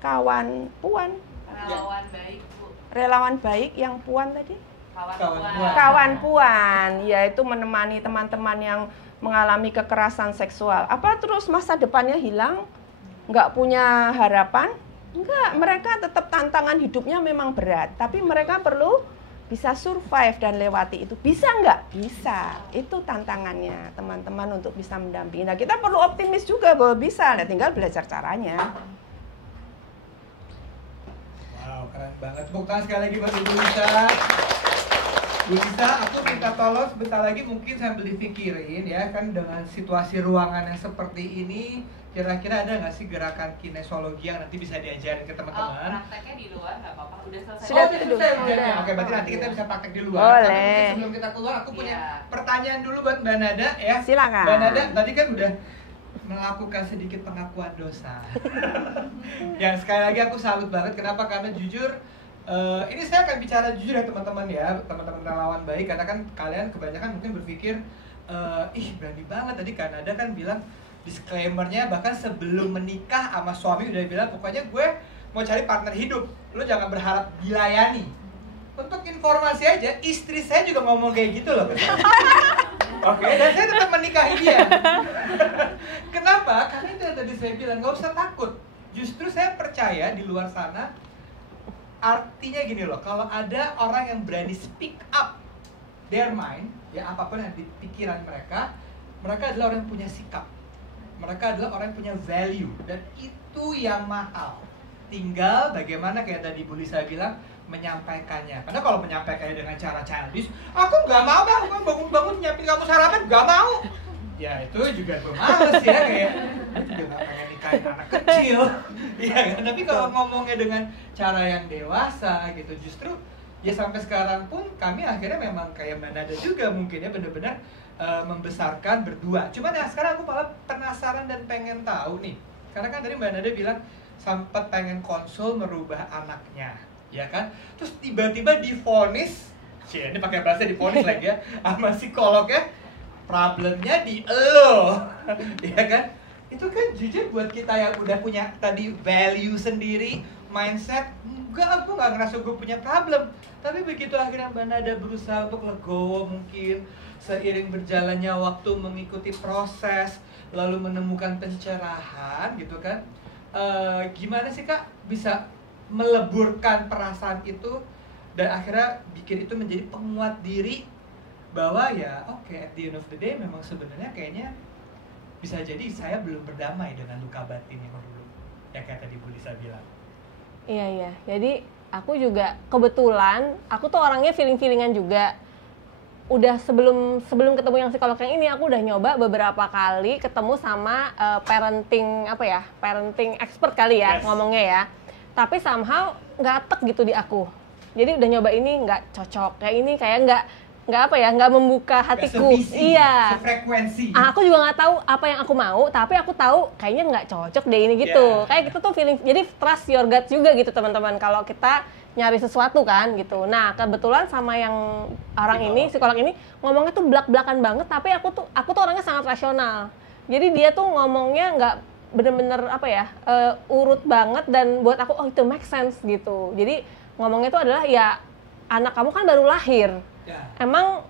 kawan puan, Relawan baik, Bu. relawan baik yang puan tadi? Kawan-kawan. Kawan puan, yaitu menemani teman-teman yang mengalami kekerasan seksual. Apa terus masa depannya hilang? Nggak punya harapan? Enggak, mereka tetap tantangan hidupnya memang berat, tapi mereka perlu bisa survive dan lewati itu. Bisa nggak? Bisa. Itu tantangannya teman-teman untuk bisa mendampingi. Nah, kita perlu optimis juga bahwa bisa, nah, tinggal belajar caranya. Wow, keren banget. Tepuk tangan sekali lagi buat Ibu Lisa. Bu Lisa, aku minta tolong sebentar lagi mungkin sambil dipikirin ya, kan dengan situasi ruangan yang seperti ini, kira-kira ada nggak sih gerakan kinesiologi yang nanti bisa diajarin ke Oh, teman-teman? prakteknya di luar nggak apa-apa. Udah selesai. Sudah Udah selesai ujiannya. Oke, berarti nanti kita bisa praktek di luar. Tapi Boleh. mungkin sebelum kita keluar, aku punya Iya. pertanyaan dulu buat Mbak Nada ya. Silakan. Mbak Nada, tadi kan udah melakukan sedikit pengakuan dosa. Yang sekali lagi aku salut banget. Kenapa? Karena jujur, ini saya akan bicara jujur ya teman-teman ya, teman-teman relawan baik. Karena kan kalian kebanyakan mungkin berpikir, ih berani banget. Tadi Kanada kan bilang disclaimer-nya bahkan sebelum menikah sama suami udah bilang pokoknya gue mau cari partner hidup, lo jangan berharap dilayani. Untuk informasi aja, istri saya juga ngomong kayak gitu loh. Oke, dan saya tetap menikahi dia. Kenapa? Karena itu yang tadi saya bilang, nggak usah takut. Justru saya percaya di luar sana, artinya gini loh, kalau ada orang yang berani speak up their mind, ya apapun yang di pikiran mereka, mereka adalah orang yang punya sikap. Mereka adalah orang yang punya value, dan itu yang mahal. Tinggal bagaimana kayak tadi Bu Lisa bilang, menyampaikannya. Karena kalau menyampaikannya dengan cara childish, aku nggak mau bang, aku bangun-bangun nyiapin kamu sarapan, nggak mau. Ya itu juga gue males ya, kayak juga nggak pengen nikahin anak kecil. Iya kan? Tapi kalau ngomongnya dengan cara yang dewasa gitu, justru ya sampai sekarang pun kami akhirnya memang kayak Mbak Nada juga mungkin ya benar-benar membesarkan berdua. Cuman ya sekarang aku malah penasaran dan pengen tahu nih, karena kan tadi Mbak Nada bilang sempat pengen konsul merubah anaknya, ya kan? Terus tiba-tiba divonis, ini pakai bahasa divonis lagi ya, sama psikolognya, problemnya di elo, ya kan? Itu kan jujur buat kita yang udah punya tadi value sendiri, mindset, enggak, aku nggak ngerasa gue punya problem. Tapi begitu akhirnya Mbak Nada berusaha untuk legowo mungkin, seiring berjalannya waktu mengikuti proses, lalu menemukan pencerahan gitu kan, gimana sih Kak bisa meleburkan perasaan itu dan akhirnya bikin itu menjadi penguat diri bahwa ya oke, at the end of the day memang sebenarnya kayaknya bisa jadi saya belum berdamai dengan luka batin yang dulu, ya kayak tadi Bu Lisa bilang. Iya. Jadi aku juga kebetulan, aku tuh orangnya feeling-feelingan juga. Udah sebelum ketemu yang psikolog yang ini, aku udah nyoba beberapa kali ketemu sama parenting expert kali ya, Yes. ngomongnya ya. Tapi somehow nggak atek gitu di aku. Jadi udah nyoba ini nggak cocok, kayak ini kayak nggak membuka hatiku. Sevisi, Iya. sefrekuensi. Aku juga nggak tahu apa yang aku mau, tapi aku tahu kayaknya nggak cocok deh ini gitu. Yeah. Kayak gitu tuh feeling, jadi trust your gut juga gitu teman-teman. Kalau kita nyari sesuatu kan gitu. Nah kebetulan sama yang orang psikolog ini ngomongnya tuh belak-belakan banget, tapi aku tuh orangnya sangat rasional. Jadi dia tuh ngomongnya nggak bener-bener urut banget dan buat aku itu make sense gitu. Jadi ngomongnya tuh adalah ya anak kamu kan baru lahir. Ya. Emang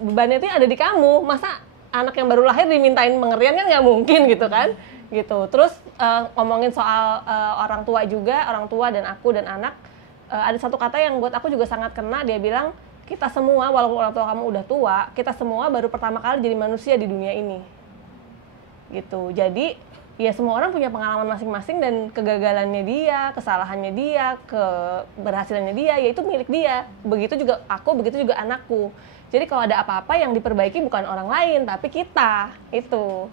bebannya itu ada di kamu. Masa anak yang baru lahir dimintain pengertian kan nggak mungkin gitu kan? Gitu. Terus ngomongin soal orang tua dan aku dan anak, ada satu kata yang buat aku juga sangat kena. Dia bilang, kita semua walaupun orang tua kamu udah tua, kita semua baru pertama kali jadi manusia di dunia ini. Gitu. Jadi ya semua orang punya pengalaman masing-masing dan kegagalannya dia, kesalahannya dia, keberhasilannya dia, yaitu milik dia. Begitu juga aku, begitu juga anakku. Jadi kalau ada apa-apa yang diperbaiki bukan orang lain, tapi kita. Itu.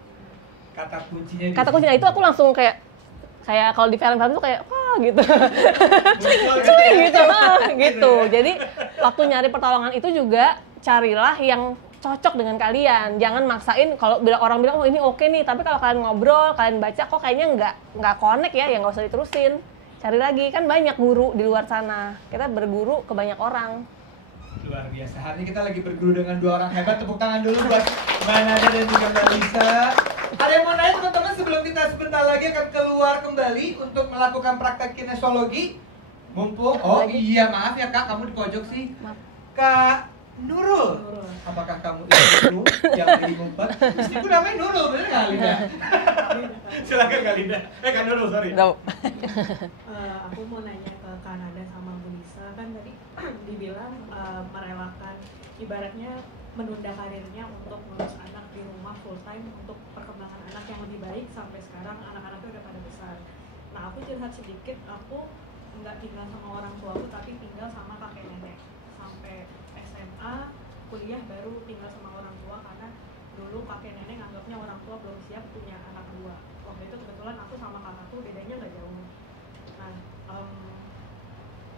Kata kuncinya itu aku langsung kayak kalau di film-film tuh kayak wah gitu. Cuy gitu. Jadi waktu nyari pertolongan itu juga carilah yang cocok dengan kalian. Jangan maksain kalau orang bilang oh ini oke nih, tapi kalau kalian ngobrol, kalian baca kok kayaknya nggak connect ya nggak usah diterusin. Cari lagi, kan banyak guru di luar sana. Kita berguru ke banyak orang. Luar biasa. Hari ini kita lagi berguru dengan dua orang hebat. Tepuk tangan dulu buat Mbak Nada dan juga Mbak Lisa. Ada yang mau nanya teman-teman sebelum kita sebentar lagi akan keluar kembali untuk melakukan praktek kinesiologi? Mumpung, oh iya maaf ya Kak, kamu di pojok sih. Kak Nurul, apakah kamu istriku yang dari ngumpet? Istriku namanya Nurul, bener nggak Linda? Silakan Kak Linda. Kak Nurul, sorry. No. Aku mau nanya ke Kanada sama Bu Lisa, kan tadi dibilang merelakan, ibaratnya menunda karirnya untuk ngurus anak di rumah full time untuk perkembangan anak yang lebih baik. Sampai sekarang anak-anaknya udah pada besar. Nah aku curhat sedikit, aku nggak tinggal sama orang tuaku tapi tinggal sama kakek nenek sampai SMA, kuliah baru tinggal sama orang tua karena dulu kakek nenek nganggapnya orang tua belum siap punya anak dua. Waktu itu kebetulan aku sama kakakku bedanya nggak jauh. Nah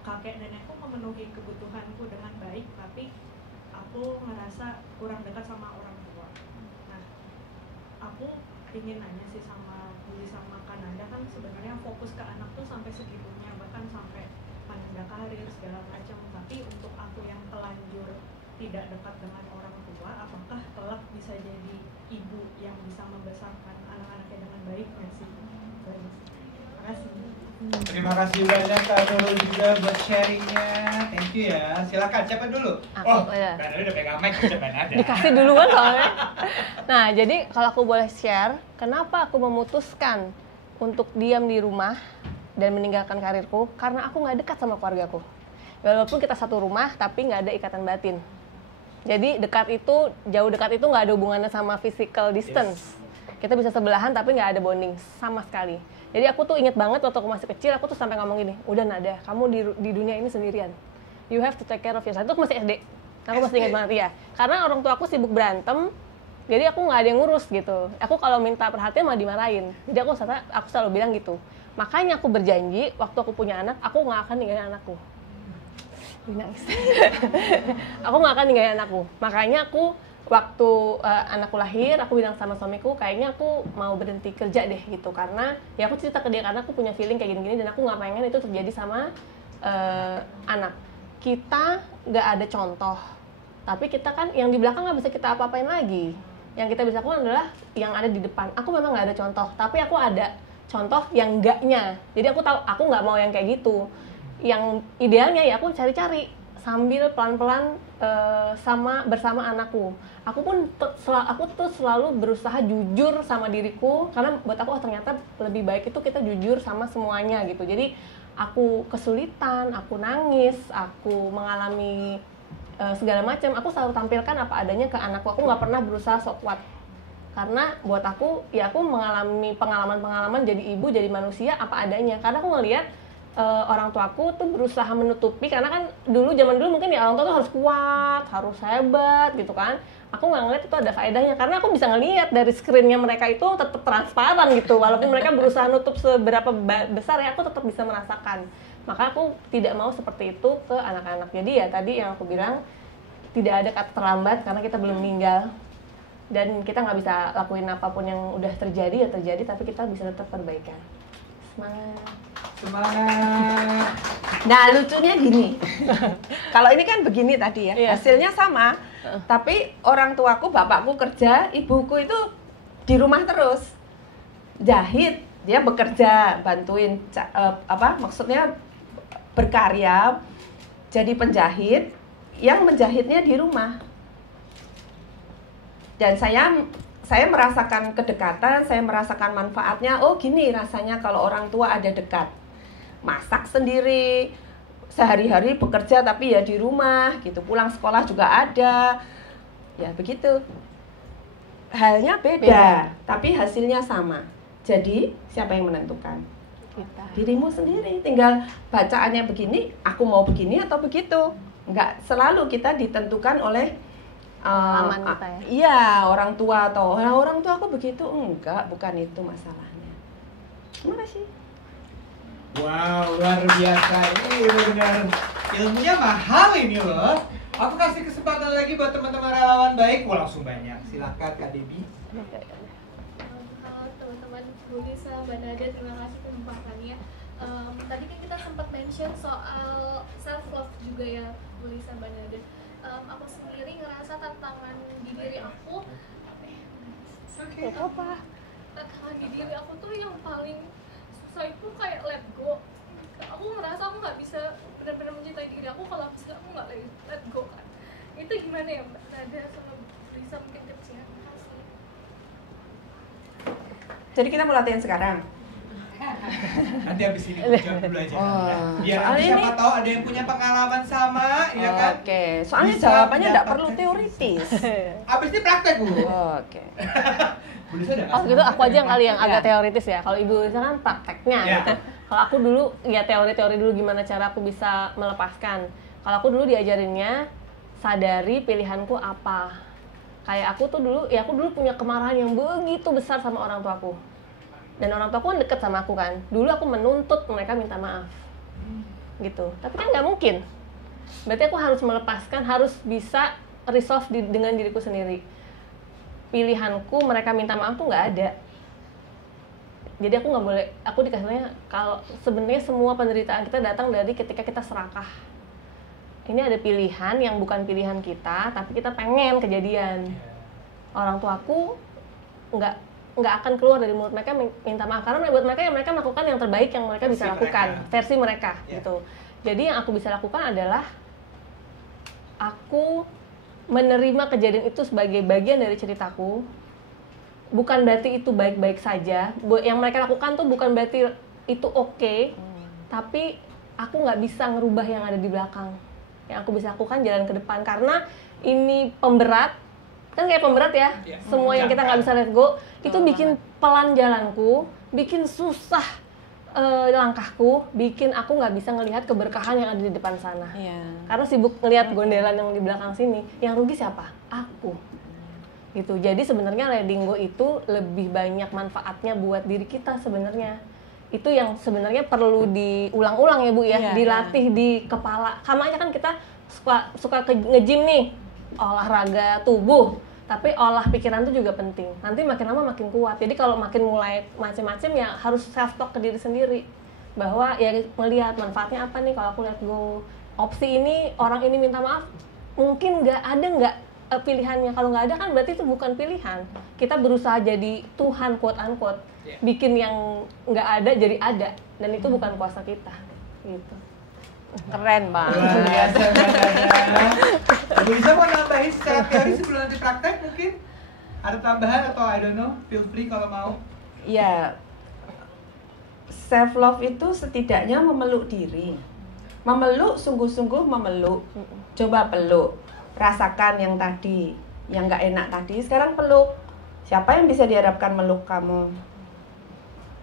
kakek nenekku memenuhi kebutuhanku dengan baik, tapi aku ngerasa kurang dekat sama orang tua. Nah aku ingin nanya sih sama Budi sama Kanada, kan sebenarnya fokus ke anak tuh sampai segitunya, bahkan sampai menunda karir segala macam. Tapi untuk aku yang telanjur tidak dekat dengan orang tua, apakah kelak bisa jadi ibu yang bisa membesarkan anak-anaknya dengan baik nggak sih? Terima kasih. Terima kasih banyak Kak Nurul juga buat sharingnya. Thank you ya. Silakan, siapa dulu? Aku, ya. Mbak Nada udah pegang mic, siapa Nada? Dikasih duluan soalnya. Nah, jadi kalau aku boleh share, kenapa aku memutuskan untuk diam di rumah dan meninggalkan karirku? Karena aku nggak dekat sama keluargaku. Walaupun kita satu rumah, tapi nggak ada ikatan batin. Jadi jauh dekat itu nggak ada hubungannya sama physical distance. Kita bisa sebelahan, tapi nggak ada bonding sama sekali. Jadi aku tuh inget banget waktu aku masih kecil, aku tuh sampai ngomong gini, udah Nada, kamu di dunia ini sendirian. You have to take care of yourself. Itu aku masih SD. Aku masih ingat banget ya. Karena orang tua aku sibuk berantem, jadi aku nggak ada yang ngurus gitu. Aku kalau minta perhatian malah dimarahin. Jadi aku selalu bilang gitu. Makanya aku berjanji, waktu aku punya anak, aku nggak akan ninggalin anakku. Nangis. Aku nggak akan ninggalin anakku. Makanya aku waktu anakku lahir, aku bilang sama suamiku, kayaknya aku mau berhenti kerja deh gitu. Karena ya aku cerita ke dia, karena aku punya feeling kayak gini-gini dan aku nggak pengen itu terjadi sama anak. Kita nggak ada contoh, tapi kita kan yang di belakang nggak bisa kita apa-apain lagi. Yang kita bisa lakukan adalah yang ada di depan. Aku memang nggak ada contoh, tapi aku ada contoh yang enggaknya. Jadi aku tahu aku nggak mau yang kayak gitu. Yang idealnya ya aku cari-cari sambil pelan-pelan bersama anakku. Aku tuh selalu berusaha jujur sama diriku, karena buat aku ternyata lebih baik itu kita jujur sama semuanya gitu. Jadi aku kesulitan, aku nangis, aku mengalami segala macam, aku selalu tampilkan apa adanya ke anakku. Aku nggak pernah berusaha sok kuat, karena buat aku ya aku mengalami pengalaman jadi ibu, jadi manusia apa adanya. Karena aku ngelihat orang tuaku tuh berusaha menutupi, karena kan zaman dulu mungkin ya orang tua tuh harus kuat, harus hebat gitu kan. Aku nggak ngeliat itu ada faedahnya, karena aku bisa ngelihat dari screennya mereka itu tetap transparan gitu. Walaupun mereka berusaha nutup seberapa besar ya, aku tetap bisa merasakan. Maka aku tidak mau seperti itu ke anak-anak. Jadi ya tadi yang aku bilang, tidak ada kata terlambat karena kita belum meninggal. Dan kita nggak bisa lakuin apapun yang udah terjadi ya terjadi, tapi kita bisa tetap perbaikan. Semangat. Nah lucunya gini, kalau ini kan begini tadi ya, hasilnya sama, tapi orang tuaku, bapakku kerja, ibuku itu di rumah terus, jahit, dia bekerja, bantuin, maksudnya berkarya, jadi penjahit, yang menjahitnya di rumah. Dan saya merasakan kedekatan, saya merasakan manfaatnya. Oh gini rasanya kalau orang tua ada dekat. Masak sendiri, sehari-hari bekerja tapi ya di rumah gitu. Pulang sekolah juga ada. Ya begitu. Halnya beda, tapi hasilnya sama. Jadi siapa yang menentukan? Kita. Dirimu sendiri. Tinggal bacaannya begini, aku mau begini atau begitu. Enggak selalu kita ditentukan oleh Pengalaman kita ya. Iya, orang tua atau orang tua aku begitu. Enggak, bukan itu masalahnya. Terima kasih. Wow, luar biasa. Ini benar ilmunya mahal ini loh. Aku kasih kesempatan lagi buat teman-teman relawan baik. Wah, langsung banyak. Silakan Kak Debbie. Halo teman-teman Bu Lisa, Mbak Nada, terima kasih kesempatannya. Tadi kan kita sempat mention soal self love juga ya Bu Lisa, Mbak Nada. Aku sendiri ngerasa tantangan di diri aku, tantangan di diri aku tuh yang paling susah itu kayak let go. Aku ngerasa aku nggak bisa benar-benar mencintai diri aku kalau misalnya aku nggak let go kan. Itu gimana ya Mbak Nada sama Bu Lisa, mungkin tipsnya? Makasih. Jadi kita mau latihan sekarang. Nanti habis ini jam dulu aja. Oh, Biar nanti siapa tahu ada yang punya pengalaman sama, ya kan? Oke, soalnya Bisa jawabannya tidak mendapatkan perlu teoritis. Habis ini praktek, Bu. Oke. Bu Lisa udah Oh gitu, aku aja yang kali yang agak teoritis ya. Kalau Ibu Lisa kan prakteknya Ya. gitu. Kalau aku dulu ya teori-teori dulu gimana cara aku bisa melepaskan. Kalau aku dulu diajarinnya sadari pilihanku apa. Kayak aku dulu punya kemarahan yang begitu besar sama orang tuaku. Dan orang tuaku kan deket sama aku kan. Dulu aku menuntut mereka minta maaf. Gitu. Tapi kan nggak mungkin. Berarti aku harus melepaskan, harus bisa resolve dengan diriku sendiri. Pilihanku mereka minta maaf tuh nggak ada. Jadi aku nggak boleh, aku dikasihnya kalau sebenarnya semua penderitaan kita datang dari ketika kita serakah. Ini ada pilihan yang bukan pilihan kita, tapi kita pengen kejadian. Orang tuaku nggak akan keluar dari mulut mereka minta maaf, karena buat mereka yang mereka melakukan yang terbaik yang mereka bisa lakukan, versi mereka gitu. Jadi yang aku bisa lakukan adalah aku menerima kejadian itu sebagai bagian dari ceritaku. Bukan berarti itu baik-baik saja. Yang mereka lakukan tuh bukan berarti itu oke, tapi aku nggak bisa ngerubah yang ada di belakang. Yang aku bisa lakukan jalan ke depan, karena ini pemberat. Kan kayak pemberat ya, semua yang kita nggak bisa let go, itu bikin pelan jalanku, bikin susah langkahku, bikin aku nggak bisa ngelihat keberkahan yang ada di depan sana. Karena sibuk ngelihat gondelan yang di belakang sini, yang rugi siapa? Aku. Gitu. Jadi sebenarnya letting go itu lebih banyak manfaatnya buat diri kita sebenarnya. Itu yang sebenarnya perlu diulang-ulang ya Bu ya, dilatih di kepala. Kamanya kan kita suka nge-gym nih, olahraga tubuh, tapi olah pikiran itu juga penting. Nanti makin lama makin kuat. Jadi kalau makin mulai macem-macem ya harus self talk ke diri sendiri, bahwa ya melihat manfaatnya apa nih kalau aku let go. Opsi ini, orang ini minta maaf, mungkin nggak pilihannya. Kalau nggak ada kan berarti itu bukan pilihan. Kita berusaha jadi Tuhan quote unquote, bikin yang nggak ada jadi ada, dan itu bukan kuasa kita. Gitu. Keren banget. Luar biasa, Bu Lisa mau nambahin secara teori sebelum nanti praktek mungkin? Ada tambahan atau I don't know, feel free kalau mau. Ya, self love itu setidaknya memeluk diri. Memeluk, sungguh-sungguh memeluk. Coba peluk, rasakan yang tadi, yang nggak enak tadi, sekarang peluk. Siapa yang bisa diharapkan meluk kamu?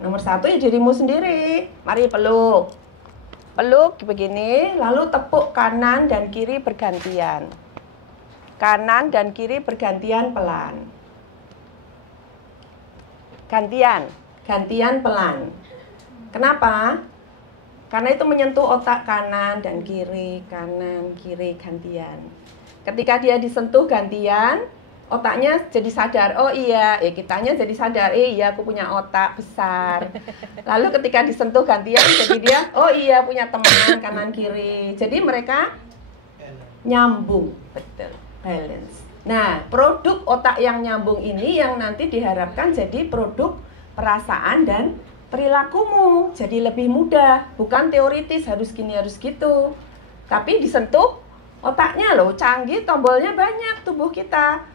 Nomor satu ya dirimu sendiri. Mari peluk. Peluk begini, lalu tepuk kanan dan kiri bergantian. Kanan dan kiri bergantian pelan. Gantian pelan. Kenapa? Karena itu menyentuh otak kanan dan kiri, gantian. Ketika dia disentuh gantian, otaknya jadi sadar, oh iya, kitanya jadi sadar, iya aku punya otak besar. Lalu ketika disentuh gantian, jadi dia, oh iya punya teman kanan kiri. Jadi mereka nyambung, betul, balance. Nah, produk otak yang nyambung ini yang nanti diharapkan jadi produk perasaan dan perilakumu. Jadi lebih mudah, bukan teoritis harus gini harus gitu. Tapi disentuh otaknya loh, canggih, tombolnya banyak tubuh kita.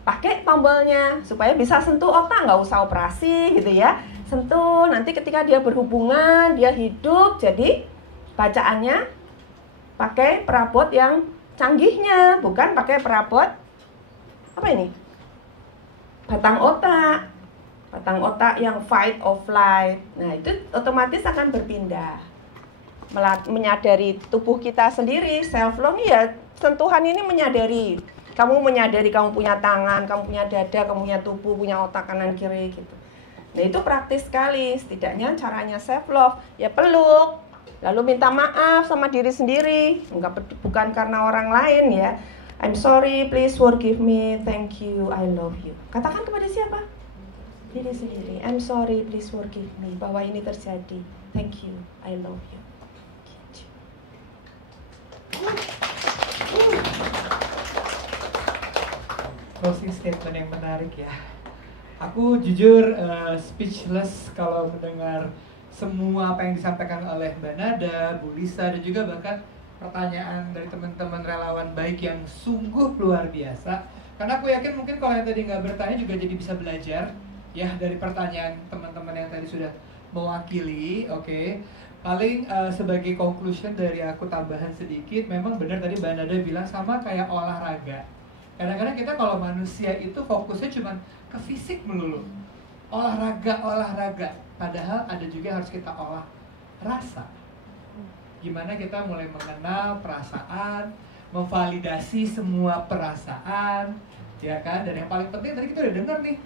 Pakai tombolnya supaya bisa sentuh otak, nggak usah operasi gitu ya. Sentuh, nanti ketika dia berhubungan, dia hidup, jadi bacaannya pakai perabot yang canggihnya, bukan pakai perabot apa ini? Batang otak. Batang otak yang fight or flight. Nah, itu otomatis akan berpindah. Menyadari tubuh kita sendiri, self love ya, sentuhan ini menyadari. Kamu menyadari kamu punya tangan, kamu punya dada, kamu punya tubuh, punya otak kanan kiri gitu. Nah, itu praktis sekali. Setidaknya caranya self love ya peluk, lalu minta maaf sama diri sendiri, bukan karena orang lain ya. I'm sorry, please forgive me, thank you, I love you. Katakan kepada siapa? Diri sendiri. I'm sorry, please forgive me bahwa ini terjadi. Thank you, I love you. Gitu. Closing statement yang menarik ya. Aku jujur speechless kalau mendengar semua apa yang disampaikan oleh Mbak Nada, Bu Lisa, dan juga bahkan pertanyaan dari teman-teman relawan baik yang sungguh luar biasa. Karena aku yakin mungkin kalau yang tadi nggak bertanya juga jadi bisa belajar ya dari pertanyaan teman-teman yang tadi sudah mewakili. Oke. Paling sebagai conclusion dari aku tambahan sedikit, memang benar tadi Mbak Nada bilang sama kayak olahraga. Kadang-kadang kita kalau manusia itu fokusnya cuma ke fisik melulu, olahraga, padahal ada juga yang harus kita olah rasa. Gimana kita mulai mengenal perasaan, memvalidasi semua perasaan, ya kan? Dan yang paling penting tadi kita udah dengar nih,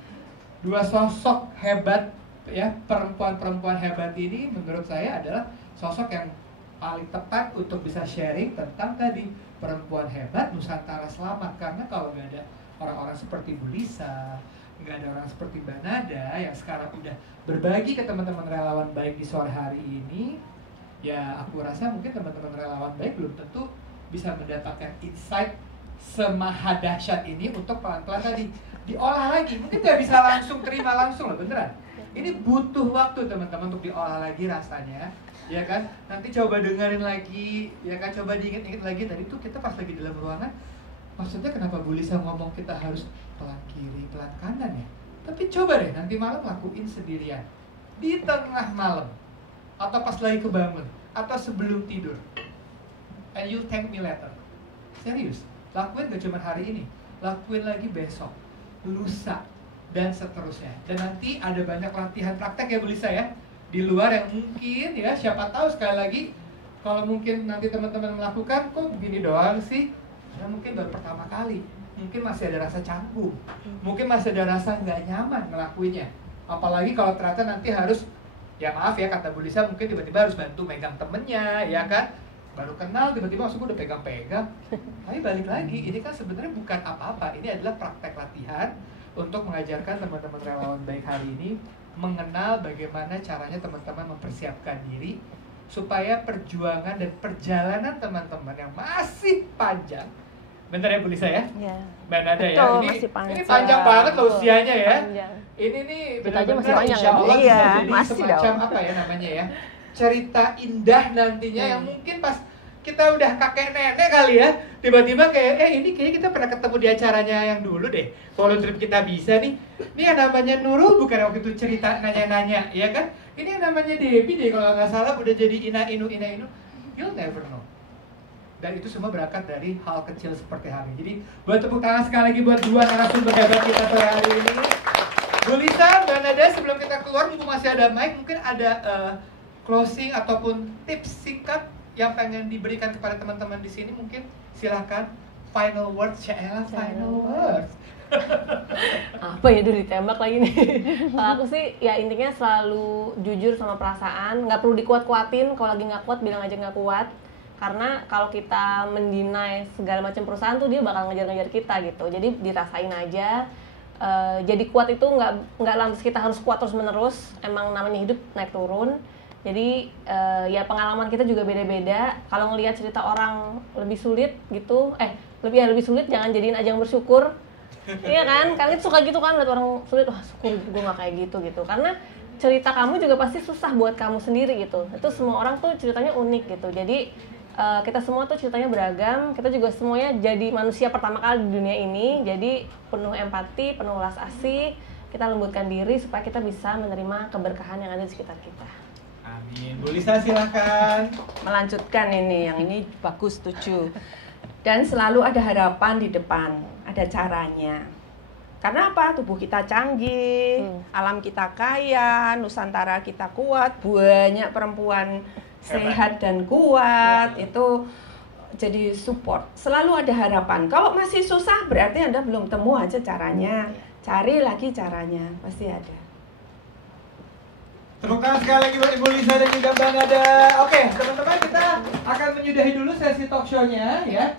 dua sosok hebat ya, perempuan-perempuan hebat ini menurut saya adalah sosok yang paling tepat untuk bisa sharing tentang tadi perempuan hebat Nusantara selamat. Karena kalau nggak ada orang-orang seperti Bu Lisa, nggak ada orang seperti Mbak Nada yang sekarang udah berbagi ke teman-teman relawan baik di sore hari ini, ya aku rasa mungkin teman-teman relawan baik belum tentu bisa mendapatkan insight semaha dahsyat ini untuk pelan-pelan tadi diolah lagi. Mungkin nggak bisa langsung terima langsung loh, beneran. Ini butuh waktu teman-teman untuk diolah lagi rasanya, ya kan? Nanti coba dengerin lagi, ya kan? Coba diingat-ingat lagi. Tadi tuh kita pas lagi dalam ruangan, maksudnya kenapa Bu Lisa ngomong kita harus pelan kiri, pelan kanan ya? Tapi coba deh nanti malam lakuin sendirian, di tengah malam, atau pas lagi kebangun, atau sebelum tidur. And you'll thank me later. Serius, lakuin gak cuma hari ini, lakuin lagi besok, lusa, dan seterusnya. Dan nanti ada banyak latihan praktek ya Bu Lisa ya, di luar yang mungkin ya, siapa tahu sekali lagi, kalau mungkin nanti teman-teman melakukan, kok begini doang sih? Ya mungkin baru pertama kali, mungkin masih ada rasa canggung, mungkin masih ada rasa nggak nyaman ngelakuinnya. Apalagi kalau ternyata nanti harus, ya maaf ya kata Bu Lisa, mungkin tiba-tiba harus bantu megang temennya, ya kan? Baru kenal tiba-tiba langsung udah pegang-pegang. Tapi balik lagi, ini kan sebenarnya bukan apa-apa, ini adalah praktek latihan untuk mengajarkan teman-teman relawan baik hari ini mengenal bagaimana caranya teman-teman mempersiapkan diri supaya perjuangan dan perjalanan teman-teman yang masih panjang. Bener ya Bu Lisa ya? Iya. Mbak Nada ya? Betul, Ini, masih panjang. ini panjang banget loh usianya ya. Panjang. Ini nih Kita aja masih benar-benar panjang insya ya, Bu? Allah bisa Iya, jadi masih semacam dong. apa ya namanya ya, cerita indah nantinya yang mungkin pas kita udah kakek nenek kali ya, tiba-tiba kayak ini kayaknya kita pernah ketemu di acaranya yang dulu deh, Follow Trip Kita Bisa nih. Ini yang namanya Nurul bukan waktu itu cerita nanya-nanya, ya kan? Ini yang namanya Debbie deh kalau nggak salah udah jadi ina inu. You'll never know. Dan itu semua berangkat dari hal kecil seperti hari ini. Jadi buat tepuk tangan sekali lagi buat dua narasumber hebat kita sore hari ini. Bu Lisa, Mbak Nada, sebelum kita keluar mumpung masih ada mic, mungkin ada closing ataupun tips singkat yang pengen diberikan kepada teman-teman di sini, mungkin silakan. Final words, Syaela, final words. Apa ya, udah ditembak lagi nih. Kalau aku sih ya intinya selalu jujur sama perasaan, nggak perlu dikuat-kuatin. Kalau lagi nggak kuat bilang aja nggak kuat. Karena kalau kita mendinai segala macam perusahaan tuh dia bakal ngejar-ngejar kita gitu. Jadi dirasain aja. Jadi kuat itu nggak lantas kita harus kuat terus menerus. Emang namanya hidup naik turun. Jadi ya pengalaman kita juga beda-beda. Kalau ngelihat cerita orang lebih sulit gitu, lebih sulit jangan jadiin ajang bersyukur. Iya kan? Kalian suka gitu kan lihat orang sulit, wah syukur gue nggak kayak gitu. Karena cerita kamu juga pasti susah buat kamu sendiri gitu. Itu semua orang tuh ceritanya unik gitu. Jadi kita semua tuh ceritanya beragam. Kita juga semuanya jadi manusia pertama kali di dunia ini. Jadi penuh empati, penuh welas asih. Kita lembutkan diri supaya kita bisa menerima keberkahan yang ada di sekitar kita. Amin. Bu Lisa silakan. Melanjutkan ini, yang ini bagus, setuju. Dan selalu ada harapan di depan, ada caranya. Karena apa? Tubuh kita canggih, alam kita kaya, Nusantara kita kuat, banyak perempuan sehat dan kuat, itu jadi support. Selalu ada harapan. Kalau masih susah berarti Anda belum temu aja caranya. Cari lagi caranya, pasti ada. Tepuk tangan sekali lagi buat Ibu Lisa dan juga Mbak Nada. Oke, teman-teman, kita akan menyudahi dulu sesi talk show-nya ya.